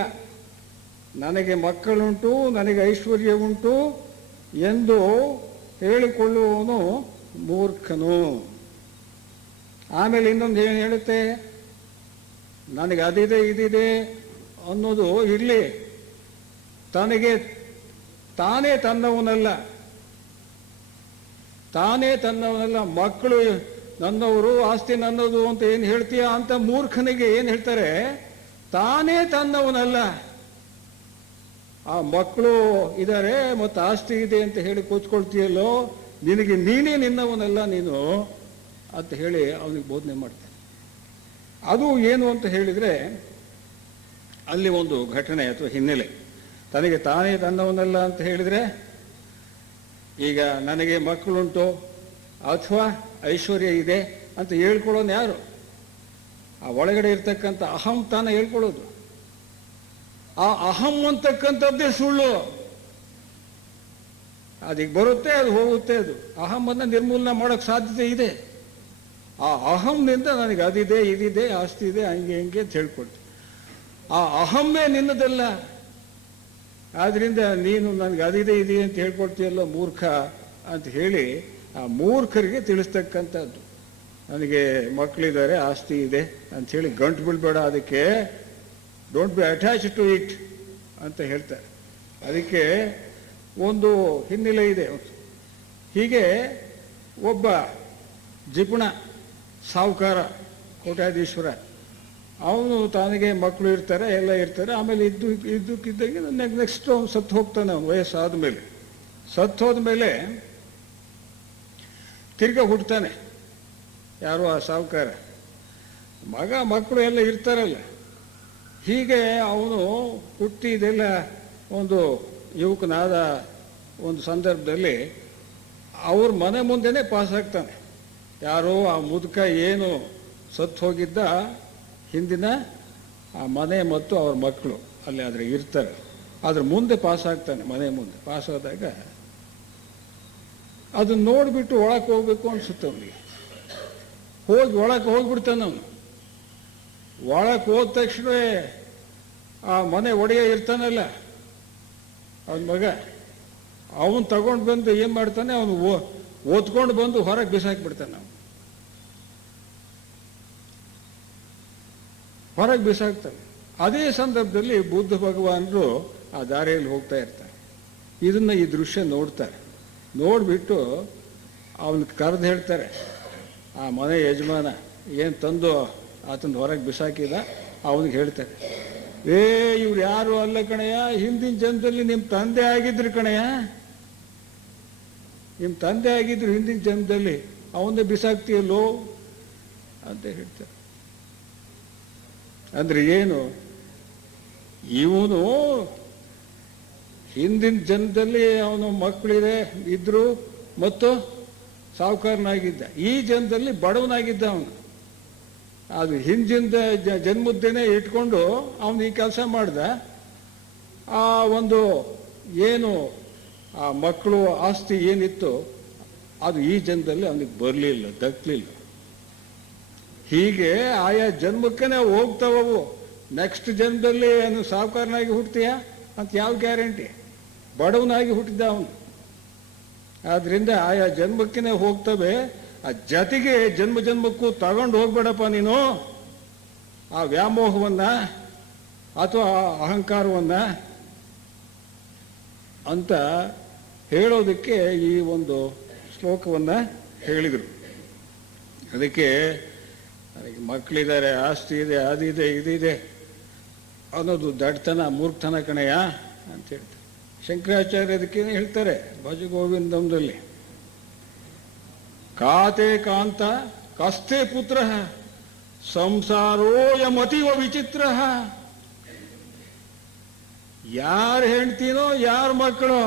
ನನಗೆ ಮಕ್ಕಳುಂಟು, ನನಗೆ ಐಶ್ವರ್ಯ ಉಂಟು ಎಂದು ಹೇಳಿಕೊಳ್ಳುವವನು ಮೂರ್ಖನು. ಆಮೇಲೆ ಇನ್ನೊಂದು ಏನು ಹೇಳುತ್ತೆ, ನನಗೆ ಅದಿದೆ ಇದಿದೆ ಅನ್ನೋದು ಇರಲಿ, ತಾನೇ ತನ್ನವನಲ್ಲ, ಮಕ್ಕಳು ನನ್ನವರು, ಆಸ್ತಿ ನನ್ನದು ಅಂತ ಏನು ಹೇಳ್ತೀಯ ಅಂತ ಮೂರ್ಖನಿಗೆ ಏನು ಹೇಳ್ತಾರೆ, ತಾನೇ ತನ್ನವನಲ್ಲ, ಆ ಮಕ್ಕಳು ಇದ್ದಾರೆ ಮತ್ತು ಆಸ್ತಿ ಇದೆ ಅಂತ ಹೇಳಿ ಕೂತ್ಕೊಳ್ತೀಯಲ್ಲೋ, ನೀನೇ ನಿನ್ನವನಲ್ಲ ನೀನು ಅಂತ ಹೇಳಿ ಅವನಿಗೆ ಬೋಧನೆ ಮಾಡ್ತಾನೆ. ಅದು ಏನು ಅಂತ ಹೇಳಿದರೆ, ಅಲ್ಲಿ ಒಂದು ಘಟನೆ ಅಥವಾ ಹಿನ್ನೆಲೆ. ತನಗೆ ತಾನೇ ತನ್ನವನಲ್ಲ ಅಂತ ಹೇಳಿದರೆ, ಈಗ ನನಗೆ ಮಕ್ಕಳುಂಟು ಅಥವಾ ಐಶ್ವರ್ಯ ಇದೆ ಅಂತ ಹೇಳ್ಕೊಳ್ಳೋನು ಯಾರು? ಆ ಒಳಗಡೆ ಇರ್ತಕ್ಕಂಥ ಅಹಂ ತಾನೇ ಹೇಳ್ಕೊಳ್ಳೋದು. ಆ ಅಹಂ ಅಂತಕ್ಕಂಥದ್ದೇ ಸುಳ್ಳು. ಅದಕ್ಕೆ ಬರುತ್ತೆ, ಅದು ಹೋಗುತ್ತೆ. ಅದು ಅಹಮ್ಮನ್ನು ನಿರ್ಮೂಲನೆ ಮಾಡೋಕ್ಕೆ ಸಾಧ್ಯತೆ ಇದೆ. ಆ ಅಹಂನಿಂದ ನನಗೆ ಅದಿದೆ ಇದಿದೆ ಆಸ್ತಿ ಇದೆ ಹಂಗೆ ಅಂತ ಹೇಳ್ಕೊಳ್ತೀನಿ. ಆ ಅಹಮ್ಮೇ ನಿನ್ನದಲ್ಲ, ಆದ್ರಿಂದ ನೀನು ನನಗೆ ಅದಿದೆ ಇದೆ ಅಂತ ಹೇಳ್ಕೊಳ್ತೀಯಲ್ಲ ಮೂರ್ಖ ಅಂತ ಹೇಳಿ ಆ ಮೂರ್ಖರಿಗೆ ತಿಳಿಸ್ತಕ್ಕಂಥದ್ದು. ನನಗೆ ಮಕ್ಕಳಿದ್ದಾರೆ, ಆಸ್ತಿ ಇದೆ ಅಂಥೇಳಿ ಗಂಟು ಬೀಳ್ಬೇಡ, ಅದಕ್ಕೆ don't be attach to it ಅಂತ ಹೇಳ್ತಾರೆ. ಅದಕ್ಕೆ ಒಂದು ಹಿನ್ನೆಲೆ ಇದೆ. ಹೀಗೆ ಒಬ್ಬ ಜಿಪುಣ ಸಾಹುಕಾರ, ಕೋಟ್ಯಾಧೀಶ್ವರ, ಅವನು ತನಗೆ ಮಕ್ಕಳು ಇರ್ತಾರೆ, ಎಲ್ಲ ಇರ್ತಾರೆ. ಆಮೇಲೆ ಇದ್ದಕ್ಕಿದ್ದಂಗೆ ನೆಕ್ಸ್ಟ್ ಅವ್ನು ಸತ್ತು ಹೋಗ್ತಾನೆ ಅವನು ವಯಸ್ಸಾದ ಮೇಲೆ. ಸತ್ತೋದ ಮೇಲೆ ತಿರ್ಗಾ ಹುಡ್ತಾನೆ ಯಾರೋ ಆ ಸಾಹುಕಾರ, ಮಕ್ಕಳು ಎಲ್ಲ ಇರ್ತಾರಲ್ಲ. ಹೀಗೆ ಅವನು ಹುಟ್ಟಿ ಇದೆಲ್ಲ ಒಂದು ಯುವಕನಾದ ಒಂದು ಸಂದರ್ಭದಲ್ಲಿ ಅವ್ರ ಮನೆ ಮುಂದೆನೇ ಪಾಸ್ ಆಗ್ತಾನೆ. ಯಾರೋ ಆ ಮುದುಕ ಏನು ಸತ್ತು ಹೋಗಿದ್ದ ಹಿಂದಿನ ಆ ಮನೆ ಮತ್ತು ಅವ್ರ ಮಕ್ಕಳು ಅಲ್ಲಿ ಆದರೆ ಇರ್ತಾರೆ, ಅದ್ರ ಮುಂದೆ ಪಾಸ್ ಆಗ್ತಾನೆ. ಮನೆ ಮುಂದೆ ಪಾಸ್ ಆದಾಗ ಅದನ್ನ ನೋಡಿಬಿಟ್ಟು ಒಳಕ್ಕೆ ಹೋಗ್ಬೇಕು ಅನ್ಸುತ್ತೆ ಅವನಿಗೆ. ಒಳಕ್ಕೆ ಹೋಗ್ಬಿಡ್ತಾನೆ ಅವನು. ಒಳಕ್ಕೆ ಹೋದ ತಕ್ಷಣವೇ ಆ ಮನೆ ಒಡೆಯ ಇರ್ತಾನಲ್ಲ ಅವನ ಮಗ, ಅವನು ತಗೊಂಡು ಬಂದು ಏನು ಮಾಡ್ತಾನೆ, ಅವನು ಓದ್ಕೊಂಡು ಬಂದು ಹೊರಗೆ ಬಿಸಾಕ್ಬಿಡ್ತಾನೆ. ಅವನು ಹೊರಗೆ ಬಿಸಾಕ್ತಾನೆ. ಅದೇ ಸಂದರ್ಭದಲ್ಲಿ ಬುದ್ಧ ಭಗವಾನರು ಆ ದಾರಿಯಲ್ಲಿ ಹೋಗ್ತಾ ಇರ್ತಾರೆ. ಈ ದೃಶ್ಯ ನೋಡ್ತಾರೆ. ನೋಡಿಬಿಟ್ಟು ಅವನಿಗೆ ಕರೆದು ಹೇಳ್ತಾರೆ, ಆ ಮನೆ ಯಜಮಾನ ಏನು ತಂದು ಆತನ ಹೊರಗೆ ಬಿಸಾಕಿದ ಅವನಿಗೆ ಹೇಳ್ತಾರೆ, ಇವ್ರು ಯಾರು ಅಲ್ಲ ಕಣಯ್ಯ, ಹಿಂದಿನ ಜನ್ಮದಲ್ಲಿ ನಿಮ್ಮ ತಂದೆ ಆಗಿದ್ರು ಕಣಯ್ಯ, ನಿಮ್ಮ ತಂದೆ ಆಗಿದ್ರು ಹಿಂದಿನ ಜನ್ಮದಲ್ಲಿ, ಅವನ್ನೇ ಬಿಸಾಕ್ತೀಯಲ್ಲೋ ಅಂತ ಹೇಳ್ತಾರೆ. ಅಂದ್ರೆ ಏನು, ಇವನು ಹಿಂದಿನ ಜನ್ಮದಲ್ಲಿ ಅವನು ಮಕ್ಕಳಿದೆ ಇದ್ರು ಮತ್ತು ಸಾಹುಕಾರನಾಗಿದ್ದ, ಈ ಜನ್ಮದಲ್ಲಿ ಬಡವನಾಗಿದ್ದ ಅವನು. ಅದು ಹಿಂದಿನ ಜನ್ಮದ್ದೇನೆ ಇಟ್ಕೊಂಡು ಅವನು ಈ ಕೆಲಸ ಮಾಡ್ದ. ಆ ಒಂದು ಏನು ಆ ಮಕ್ಕಳು ಆಸ್ತಿ ಏನಿತ್ತು ಅದು ಈ ಜನ್ಮದಲ್ಲಿ ಅವನಿಗೆ ಬರಲಿಲ್ಲ, ದಕ್ಕಲಿಲ್ಲ. ಹೀಗೆ ಆಯಾ ಜನ್ಮಕ್ಕೇ ಹೋಗ್ತಾವವು. ನೆಕ್ಸ್ಟ್ ಜನ್ಮದಲ್ಲಿ ಅವನು ಸಾಹುಕಾರನಾಗಿ ಹುಟ್ಟತೀಯ ಅಂತ ಯಾವ ಗ್ಯಾರಂಟಿ? ಬಡವನಾಗಿ ಹುಟ್ಟಿದ್ದ ಅವನು. ಆದ್ರಿಂದ ಆಯಾ ಜನ್ಮಕ್ಕೇ ಹೋಗ್ತವೆ. ಆ ಜೊತೆಗೆ ಜನ್ಮ ಜನ್ಮಕ್ಕೂ ತಗೊಂಡು ಹೋಗ್ಬೇಡಪ್ಪ ನೀನು ಆ ವ್ಯಾಮೋಹವನ್ನ ಅಥವಾ ಅಹಂಕಾರವನ್ನ ಅಂತ ಹೇಳೋದಕ್ಕೆ ಈ ಒಂದು ಶ್ಲೋಕವನ್ನ ಹೇಳಿದರು. ಅದಕ್ಕೆ ಮಕ್ಕಳಿದ್ದಾರೆ, ಆಸ್ತಿ ಇದೆ, ಅದಿದೆ, ಇದಿದೆ ಅನ್ನೋದು ದಡ್ತನ, ಮೂರ್ಖತನ ಕಣಯ್ಯ ಅಂತ ಹೇಳ್ತಾರೆ. ಶಂಕರಾಚಾರ್ಯ ಅದಕ್ಕೇನು ಹೇಳ್ತಾರೆ ಭಜಗೋವಿಂದದಲ್ಲಿ, ಕಾತೆ ಕಾಂತ ಕಸ್ತೆ ಪುತ್ರ ಸಂಸಾರೋಯಮತೀವ ವಿಚಿತ್ರ. ಯಾರ ಹೆಂಡ್ತಿನೋ ಯಾರ ಮಕ್ಕಳು,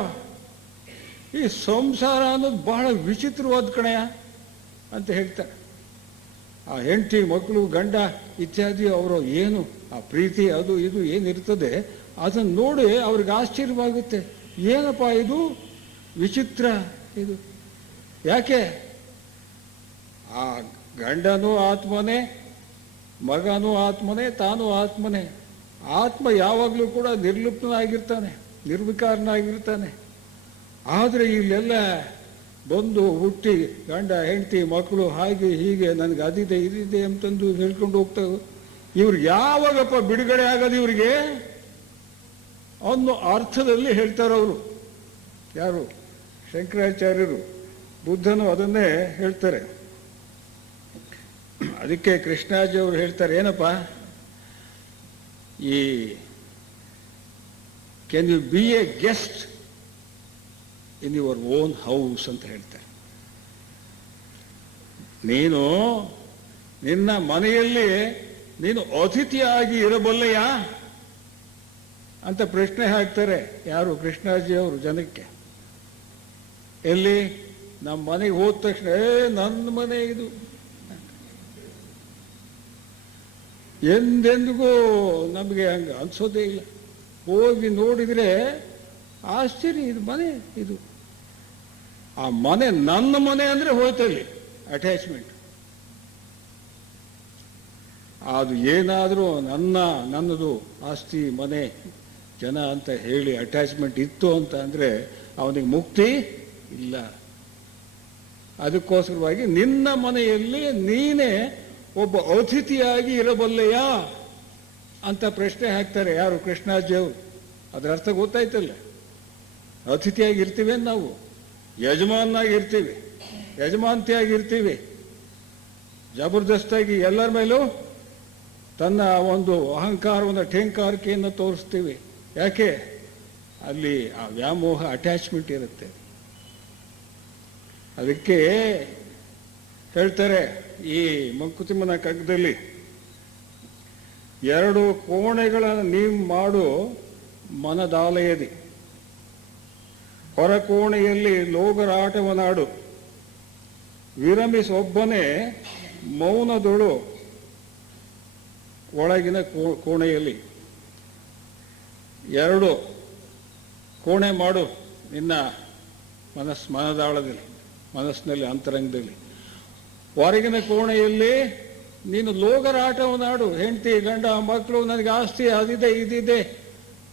ಈ ಸಂಸಾರ ಅನ್ನೋದು ಬಹಳ ವಿಚಿತ್ರವಾದ ಕಣಯ್ಯ ಅಂತ ಹೇಳ್ತಾರೆ. ಆ ಹೆಂಡತಿ, ಮಕ್ಕಳು, ಗಂಡ ಇತ್ಯಾದಿ ಅವರು ಏನು ಆ ಪ್ರೀತಿ ಅದು ಇದು ಏನಿರ್ತದೆ ಅದನ್ನು ನೋಡಿ ಅವ್ರಿಗೆ ಆಶ್ಚರ್ಯವಾಗುತ್ತೆ. ಏನಪ್ಪ ಇದು ವಿಚಿತ್ರ ಇದು, ಯಾಕೆ? ಆ ಗಂಡನೂ ಆತ್ಮನೇ, ಮಗನೂ ಆತ್ಮನೇ, ತಾನೂ ಆತ್ಮನೇ. ಆತ್ಮ ಯಾವಾಗಲೂ ಕೂಡ ನಿರ್ಲಿಪ್ತನಾಗಿರ್ತಾನೆ, ನಿರ್ವಿಕಾರನಾಗಿರ್ತಾನೆ. ಆದರೆ ಇಲ್ಲೆಲ್ಲ ಬಂದು ಹುಟ್ಟಿ ಗಂಡ ಹೆಂಡತಿ ಮಕ್ಕಳು ಹಾಗೆ ಹೀಗೆ ನನಗೆ ಅದಿದೆ ಇದಿದೆ ಅಂತಂದು ಹೇಳ್ಕೊಂಡು ಹೋಗ್ತಾರೆ. ಇವ್ರಿಗೆ ಯಾವಾಗಪ್ಪ ಬಿಡುಗಡೆ ಆಗೋದು ಇವ್ರಿಗೆ ಅನ್ನೋ ಅರ್ಥದಲ್ಲಿ ಹೇಳ್ತಾರವರು. ಯಾರು? ಶಂಕರಾಚಾರ್ಯರು. ಬುದ್ಧನು ಅದನ್ನೇ ಹೇಳ್ತಾರೆ. ಅದಕ್ಕೆ ಕೃಷ್ಣಾಜಿ ಅವರು ಹೇಳ್ತಾರೆ, ಏನಪ್ಪ ಈ can you be a guest in your own house ಅಂತ ಹೇಳ್ತಾರೆ. ನೀನು ನಿನ್ನ ಮನೆಯಲ್ಲಿ ನೀನು ಅತಿಥಿಯಾಗಿ ಇರಬಲ್ಲೆಯಾ ಅಂತ ಪ್ರಶ್ನೆ ಹಾಕ್ತಾರೆ. ಯಾರು? ಕೃಷ್ಣಾಜಿ ಅವರು ಜನಕ್ಕೆ. ಎಲ್ಲಿ? ನಮ್ಮ ಮನೆಗೆ ಹೋದ ತಕ್ಷಣ ನನ್ನ ಮನೆ ಇದು, ಎಂದೆಂದಿಗೂ ನಮಗೆ ಹಂಗೆ ಅನ್ಸೋದೇ ಇಲ್ಲ. ಹೋಗಿ ನೋಡಿದರೆ ಆಶ್ಚರ್ಯ, ಇದು ಮನೆ ಇದು. ಆ ಮನೆ ನನ್ನ ಮನೆ ಅಂದರೆ ಹೋಯ್ತಲ್ಲಿ ಅಟ್ಯಾಚ್ಮೆಂಟ್. ಅದು ಏನಾದರೂ ನನ್ನದು ಆಸ್ತಿ ಮನೆ ಜನ ಅಂತ ಹೇಳಿ ಅಟ್ಯಾಚ್ಮೆಂಟ್ ಇತ್ತು ಅಂತ ಅಂದರೆ ಅವನಿಗೆ ಮುಕ್ತಿ ಇಲ್ಲ. ಅದಕ್ಕೋಸ್ಕರವಾಗಿ ನಿನ್ನ ಮನೆಯಲ್ಲಿ ನೀನೇ ಒಬ್ಬ ಅತಿಥಿಯಾಗಿ ಇರಬಲ್ಲೆಯಾ ಅಂತ ಪ್ರಶ್ನೆ ಹಾಕ್ತಾರೆ. ಯಾರು? ಕೃಷ್ಣಾಜಿ ಅವರು. ಅದರ ಅರ್ಥ ಗೊತ್ತಾಯ್ತಲ್ಲ. ಅತಿಥಿಯಾಗಿ ಇರ್ತೀವಿ ನಾವು, ಯಜಮಾನಾಗಿರ್ತೀವಿ, ಯಜಮಾಂತಿಯಾಗಿರ್ತೀವಿ. ಜಬರ್ದಸ್ತಾಗಿ ಎಲ್ಲರ ಮೇಲೂ ತನ್ನ ಒಂದು ಅಹಂಕಾರವನ್ನು, ಠೇಂಕಾರಿಕೆಯನ್ನು ತೋರಿಸ್ತೀವಿ. ಯಾಕೆ? ಅಲ್ಲಿ ಆ ವ್ಯಾಮೋಹ, ಅಟ್ಯಾಚ್ಮೆಂಟ್ ಇರುತ್ತೆ. ಅದಕ್ಕೆ ಹೇಳ್ತಾರೆ ಈ ಮಂಕುತಿಮ್ಮನ ಕಗ್ಗದಲ್ಲಿ, 2 ಕೋಣೆಗಳನ್ನು ನೀವು ಮಾಡು ಮನದಾಲಯದಿ, ಹೊರ ಕೋಣೆಯಲ್ಲಿ ಲೋಗರಾಟವನಾಡು, ವಿರಮಿಸೊಬ್ಬನೇ ಮೌನದೊಳು ಒಳಗಿನ ಕೋಣೆಯಲ್ಲಿ. 2 ಕೋಣೆ ಮಾಡು ನಿನ್ನ ಮನದಾಳದಲ್ಲಿ, ಮನಸ್ಸಿನಲ್ಲಿ, ಅಂತರಂಗದಲ್ಲಿ. ಹೊರಗಿನ ಕೋಣೆಯಲ್ಲಿ ನೀನು ಲೋಗರಾಟವನ್ನಾಡು, ಹೆಂಡತಿ ಗಂಡ ಮಕ್ಕಳು, ನನಗೆ ಆಸ್ತಿ ಅದಿದೆ ಇದಿದೆ,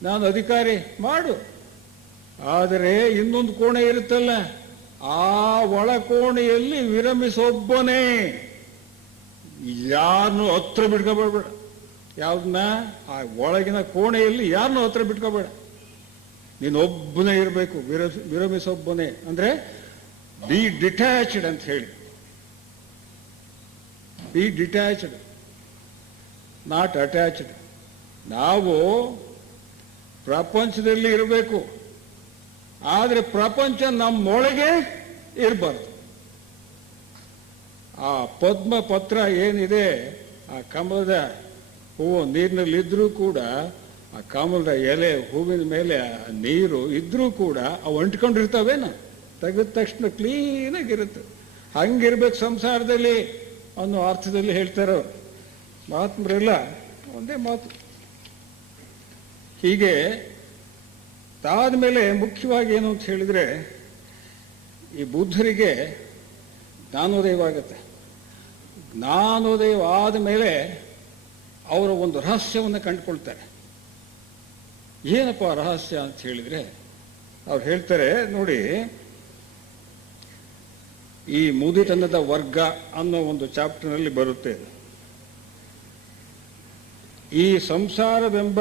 ನಾನು ಅಧಿಕಾರಿ ಮಾಡು. ಆದರೆ ಇನ್ನೊಂದು ಕೋಣೆ ಇರುತ್ತಲ್ಲ, ಆ ಒಳ ಕೋಣೆಯಲ್ಲಿ ವಿರಮಿಸೊಬ್ಬನೇ, ಯಾರನ್ನೂ ಹತ್ರ ಬಿಟ್ಕೋಬೇಡ. ಯಾವ್ದನ್ನ? ಆ ಒಳಗಿನ ಕೋಣೆಯಲ್ಲಿ ಯಾರನ್ನೂ ಹತ್ರ ಬಿಟ್ಕೋಬೇಡ, ನೀನೊಬ್ಬನೇ ಇರಬೇಕು. ವಿರಮಿಸೊಬ್ಬನೇ ಅಂದ್ರೆ ಬಿ ಡಿಟ್ಯಾಚ್ಡ್ ಅಂತ ಹೇಳಿ. B detached, not attached. ನಾವು ಪ್ರಪಂಚದಲ್ಲಿ ಇರಬೇಕು, ಆದರೆ ಪ್ರಪಂಚ ನಮ್ಮೊಳಗೆ ಇರಬಾರ್ದು. ಆ ಪದ್ಮ ಪತ್ರ ಏನಿದೆ, ಆ ಕಮಲದ ಹೂವು ನೀರಿನಲ್ಲಿದ್ರೂ ಕೂಡ, ಆ ಕಮಲದ ಎಲೆ ಹೂವಿನ ಮೇಲೆ ಆ ನೀರು ಇದ್ರೂ ಕೂಡ ಅವು ಅಂಟ್ಕೊಂಡಿರ್ತಾವೇನ, ತೆಗೆದ ತಕ್ಷಣ ಕ್ಲೀನಾಗಿರುತ್ತೆ. ಹಂಗಿರ್ಬೇಕು ಸಂಸಾರದಲ್ಲಿ ಅನ್ನೋ ಅರ್ಥದಲ್ಲಿ ಹೇಳ್ತಾರೋ ಮಹಾತ್ಮರೆಲ್ಲ ಒಂದೇ ಮಾತು. ಹೀಗೆ ಅದಾದ್ಮೇಲೆ ಮುಖ್ಯವಾಗಿ ಏನು ಅಂತ ಹೇಳಿದ್ರೆ, ಈ ಬುದ್ಧರಿಗೆ ಜ್ಞಾನೋದಯವಾಗುತ್ತೆ. ಜ್ಞಾನೋದಯ ಆದ ಮೇಲೆ ಅವರ ಒಂದು ರಹಸ್ಯವನ್ನು ಕಂಡುಕೊಳ್ತಾರೆ. ಏನಪ್ಪ ರಹಸ್ಯ ಅಂತ ಹೇಳಿದ್ರೆ, ಅವ್ರು ಹೇಳ್ತಾರೆ ನೋಡಿ, ಈ ಮುದಿತನದ ವರ್ಗ ಅನ್ನೋ ಒಂದು ಚಾಪ್ಟರ್ನಲ್ಲಿ ಬರುತ್ತೆ. ಈ ಸಂಸಾರವೆಂಬ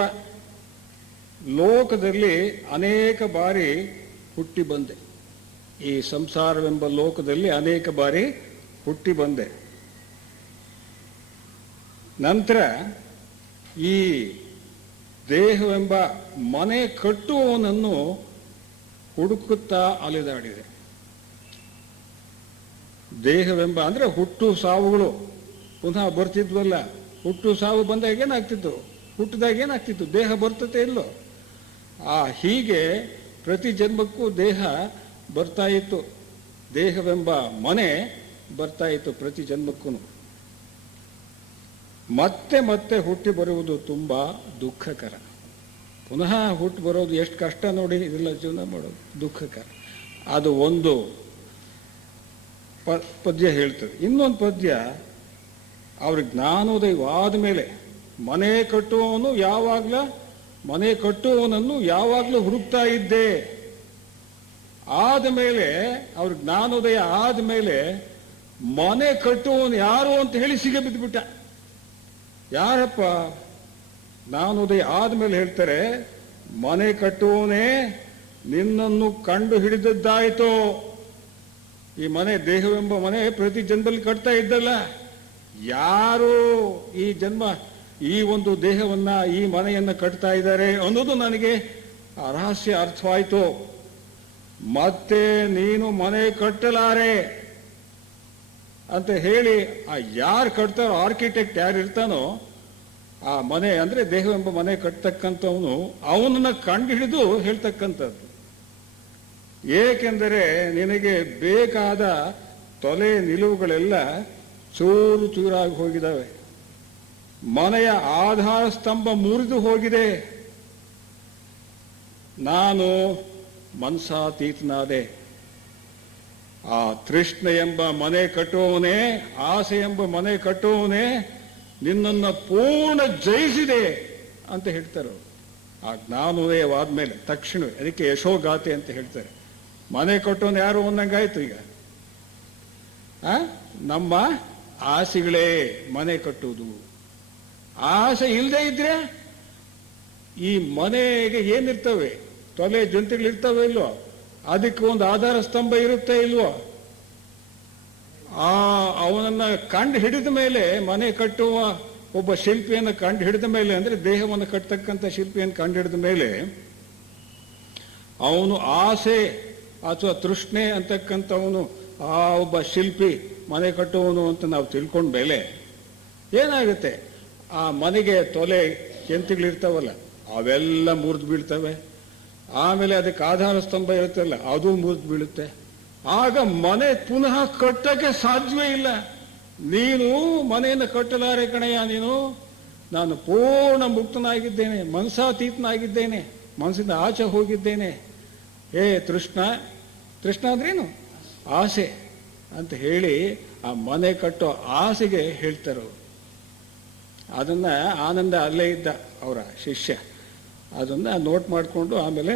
ಲೋಕದಲ್ಲಿ ಅನೇಕ ಬಾರಿ ಹುಟ್ಟಿ ಬಂದೆ. ಈ ಸಂಸಾರವೆಂಬ ಲೋಕದಲ್ಲಿ ಅನೇಕ ಬಾರಿ ಹುಟ್ಟಿ ಬಂದೆ. ನಂತರ ಈ ದೇಹವೆಂಬ ಮನೆ ಕಟ್ಟುವವನನ್ನು ಹುಡುಕುತ್ತಾ ಅಲೆದಾಡಿದೆ. ದೇಹವೆಂಬ ಅಂದ್ರೆ ಹುಟ್ಟು ಸಾವುಗಳು ಪುನಃ ಬರ್ತಿದ್ವಲ್ಲ. ಹುಟ್ಟು ಸಾವು ಬಂದಾಗ ಏನಾಗ್ತಿತ್ತು, ಹುಟ್ಟಿದಾಗ ಏನಾಗ್ತಿತ್ತು, ದೇಹ ಬರ್ತತೆ ಇಲ್ಲೋ. ಹೀಗೆ ಪ್ರತಿ ಜನ್ಮಕ್ಕೂ ದೇಹ ಬರ್ತಾ ಇತ್ತು, ದೇಹವೆಂಬ ಮನೆ ಬರ್ತಾ ಇತ್ತು ಪ್ರತಿ ಜನ್ಮಕ್ಕೂ. ಮತ್ತೆ ಮತ್ತೆ ಹುಟ್ಟಿ ಬರುವುದು ತುಂಬಾ ದುಃಖಕರ. ಪುನಃ ಹುಟ್ಟು ಬರೋದು ಎಷ್ಟು ಕಷ್ಟ ನೋಡಿ, ಇದೆಲ್ಲ ಜೀವನ ಮಾಡೋದು ದುಃಖಕರ. ಅದು ಒಂದು ಪದ್ಯ ಹೇಳ್ತದೆ. ಇನ್ನೊಂದು ಪದ್ಯ, ಅವ್ರ ಜ್ಞಾನೋದಯವಾದ ಮೇಲೆ ಮನೆ ಕಟ್ಟುವವನನ್ನು ಯಾವಾಗಲೂ ಹುಡುಕ್ತಾ ಇದ್ದೆ. ಆದಮೇಲೆ ಅವ್ರ ಜ್ಞಾನೋದಯ ಆದಮೇಲೆ ಮನೆ ಕಟ್ಟುವವನು ಯಾರು ಅಂತ ಹೇಳಿ ಸಿಗ ಬಿದ್ದುಬಿಟ್ಟ. ಯಾರಪ್ಪ? ಜ್ಞಾನೋದಯ ಆದಮೇಲೆ ಹೇಳ್ತಾರೆ, ಮನೆ ಕಟ್ಟುವವನೇ ನಿನ್ನನ್ನು ಕಂಡು ಹಿಡಿದದ್ದಾಯಿತು. ಈ ಮನೆ, ದೇಹವೆಂಬ ಮನೆ ಪ್ರತಿ ಜನ್ಮದಲ್ಲಿ ಕಟ್ತಾ ಇದ್ದಲ್ಲ, ಯಾರು ಈ ಜನ್ಮ ಈ ಒಂದು ದೇಹವನ್ನ, ಈ ಮನೆಯನ್ನ ಕಟ್ತಾ ಇದ್ದಾರೆ ಅನ್ನೋದು ನನಗೆ ಆ ರಹಸ್ಯ ಅರ್ಥವಾಯಿತು. ಮತ್ತೆ ನೀನು ಮನೆ ಕಟ್ಟಲಾರೆ ಅಂತ ಹೇಳಿ, ಆ ಯಾರು ಕಟ್ತಾರೋ, ಆರ್ಕಿಟೆಕ್ಟ್ ಯಾರು ಇರ್ತಾನೋ, ಆ ಮನೆ ಅಂದ್ರೆ ದೇಹವೆಂಬ ಮನೆ ಕಟ್ತಕ್ಕಂಥವನು, ಅವನನ್ನ ಕಂಡು ಹಿಡಿದು ಹೇಳ್ತಕ್ಕಂಥದ್ದು. ಏಕೆಂದರೆ ನಿನಗೆ ಬೇಕಾದ ತೊಲೆ ನಿಲುವುಗಳೆಲ್ಲ ಚೂರು ಚೂರಾಗಿ ಹೋಗಿದ್ದಾವೆ. ಮನೆಯ ಆಧಾರ ಸ್ತಂಭ ಮುರಿದು ಹೋಗಿದೆ. ನಾನು ಮನಸಾತೀತನಾದೆ. ಆ ತೃಷ್ಣೆ ಎಂಬ ಮನೆ ಕಟ್ಟುವವನೇ, ಆಸೆ ಎಂಬ ಮನೆ ಕಟ್ಟುವವನೇ ನಿನ್ನನ್ನು ಪೂರ್ಣ ಜಯಿಸಿದೆ ಅಂತ ಹೇಳ್ತಾರೆ. ಆ ಜ್ಞಾನೋದಯವಾದ್ಮೇಲೆ ತಕ್ಷಣವೇ, ಅದಕ್ಕೆ ಯಶೋಗಾಥೆ ಅಂತ ಹೇಳ್ತಾರೆ. ಮನೆ ಕಟ್ಟೋನು ಯಾರು ಅನ್ನಂಗಾಯ್ತು. ಈಗ ನಮ್ಮ ಆಸೆಗಳೇ ಮನೆ ಕಟ್ಟುವುದು. ಆಸೆ ಇಲ್ಲದೆ ಇದ್ರೆ ಈ ಮನೆಗೆ ಏನಿರ್ತವೆ, ತೊಲೆ ಜಂತುಗಳಿರ್ತವೆ ಇಲ್ವೋ, ಅದಕ್ಕೆ ಒಂದು ಆಧಾರ ಸ್ತಂಭ ಇರುತ್ತೆ ಇಲ್ವೋ. ಅವನನ್ನ ಕಂಡು ಹಿಡಿದ ಮೇಲೆ, ಮನೆ ಕಟ್ಟುವ ಒಬ್ಬ ಶಿಲ್ಪಿಯನ್ನು ಕಂಡು ಹಿಡಿದ ಮೇಲೆ, ಅಂದ್ರೆ ದೇಹವನ್ನು ಕಟ್ಟತಕ್ಕಂಥ ಶಿಲ್ಪಿಯನ್ನು ಕಂಡು ಹಿಡಿದ ಮೇಲೆ, ಅವನು ಆಸೆ ಅಥವಾ ತೃಷ್ಣೆ ಅಂತಕ್ಕಂಥವನು ಆ ಒಬ್ಬ ಶಿಲ್ಪಿ ಮನೆ ಕಟ್ಟುವನು ಅಂತ ನಾವು ತಿಳ್ಕೊಂಡ ಮೇಲೆ ಏನಾಗುತ್ತೆ, ಆ ಮನೆಗೆ ತೊಲೆ ಕೆಂತಿಗಳಿರ್ತಾವಲ್ಲ ಅವೆಲ್ಲ ಮುರಿದು ಬೀಳ್ತವೆ. ಆಮೇಲೆ ಅದಕ್ಕೆ ಆಧಾರ ಸ್ತಂಭ ಇರುತ್ತಲ್ಲ ಅದು ಮುರಿದು ಬೀಳುತ್ತೆ. ಆಗ ಮನೆ ಪುನಃ ಕಟ್ಟಕ್ಕೆ ಸಾಧ್ಯವೇ ಇಲ್ಲ. ನೀನು ಮನೆಯನ್ನು ಕಟ್ಟಲಾರೆ ಕಣಯ್ಯ, ನೀನು ನಾನು ಪೂರ್ಣ ಮುಕ್ತನಾಗಿದ್ದೇನೆ, ಮನಸಾತೀತನಾಗಿದ್ದೇನೆ, ಮನಸ್ಸಿಂದ ಆಚೆ ಹೋಗಿದ್ದೇನೆ. ತೃಷ್ಣ, ತೃಷ್ಣ ಅಂದ್ರೇನು? ಆಸೆ ಅಂತ ಹೇಳಿ ಆ ಮನೆ ಕಟ್ಟೋ ಆಸೆಗೆ ಹೇಳ್ತಾರೆ. ಅದನ್ನು ಆನಂದ ಅಲ್ಲೇ ಇದ್ದ ಅವರ ಶಿಷ್ಯ ಅದನ್ನು ನೋಟ್ ಮಾಡಿಕೊಂಡು ಆಮೇಲೆ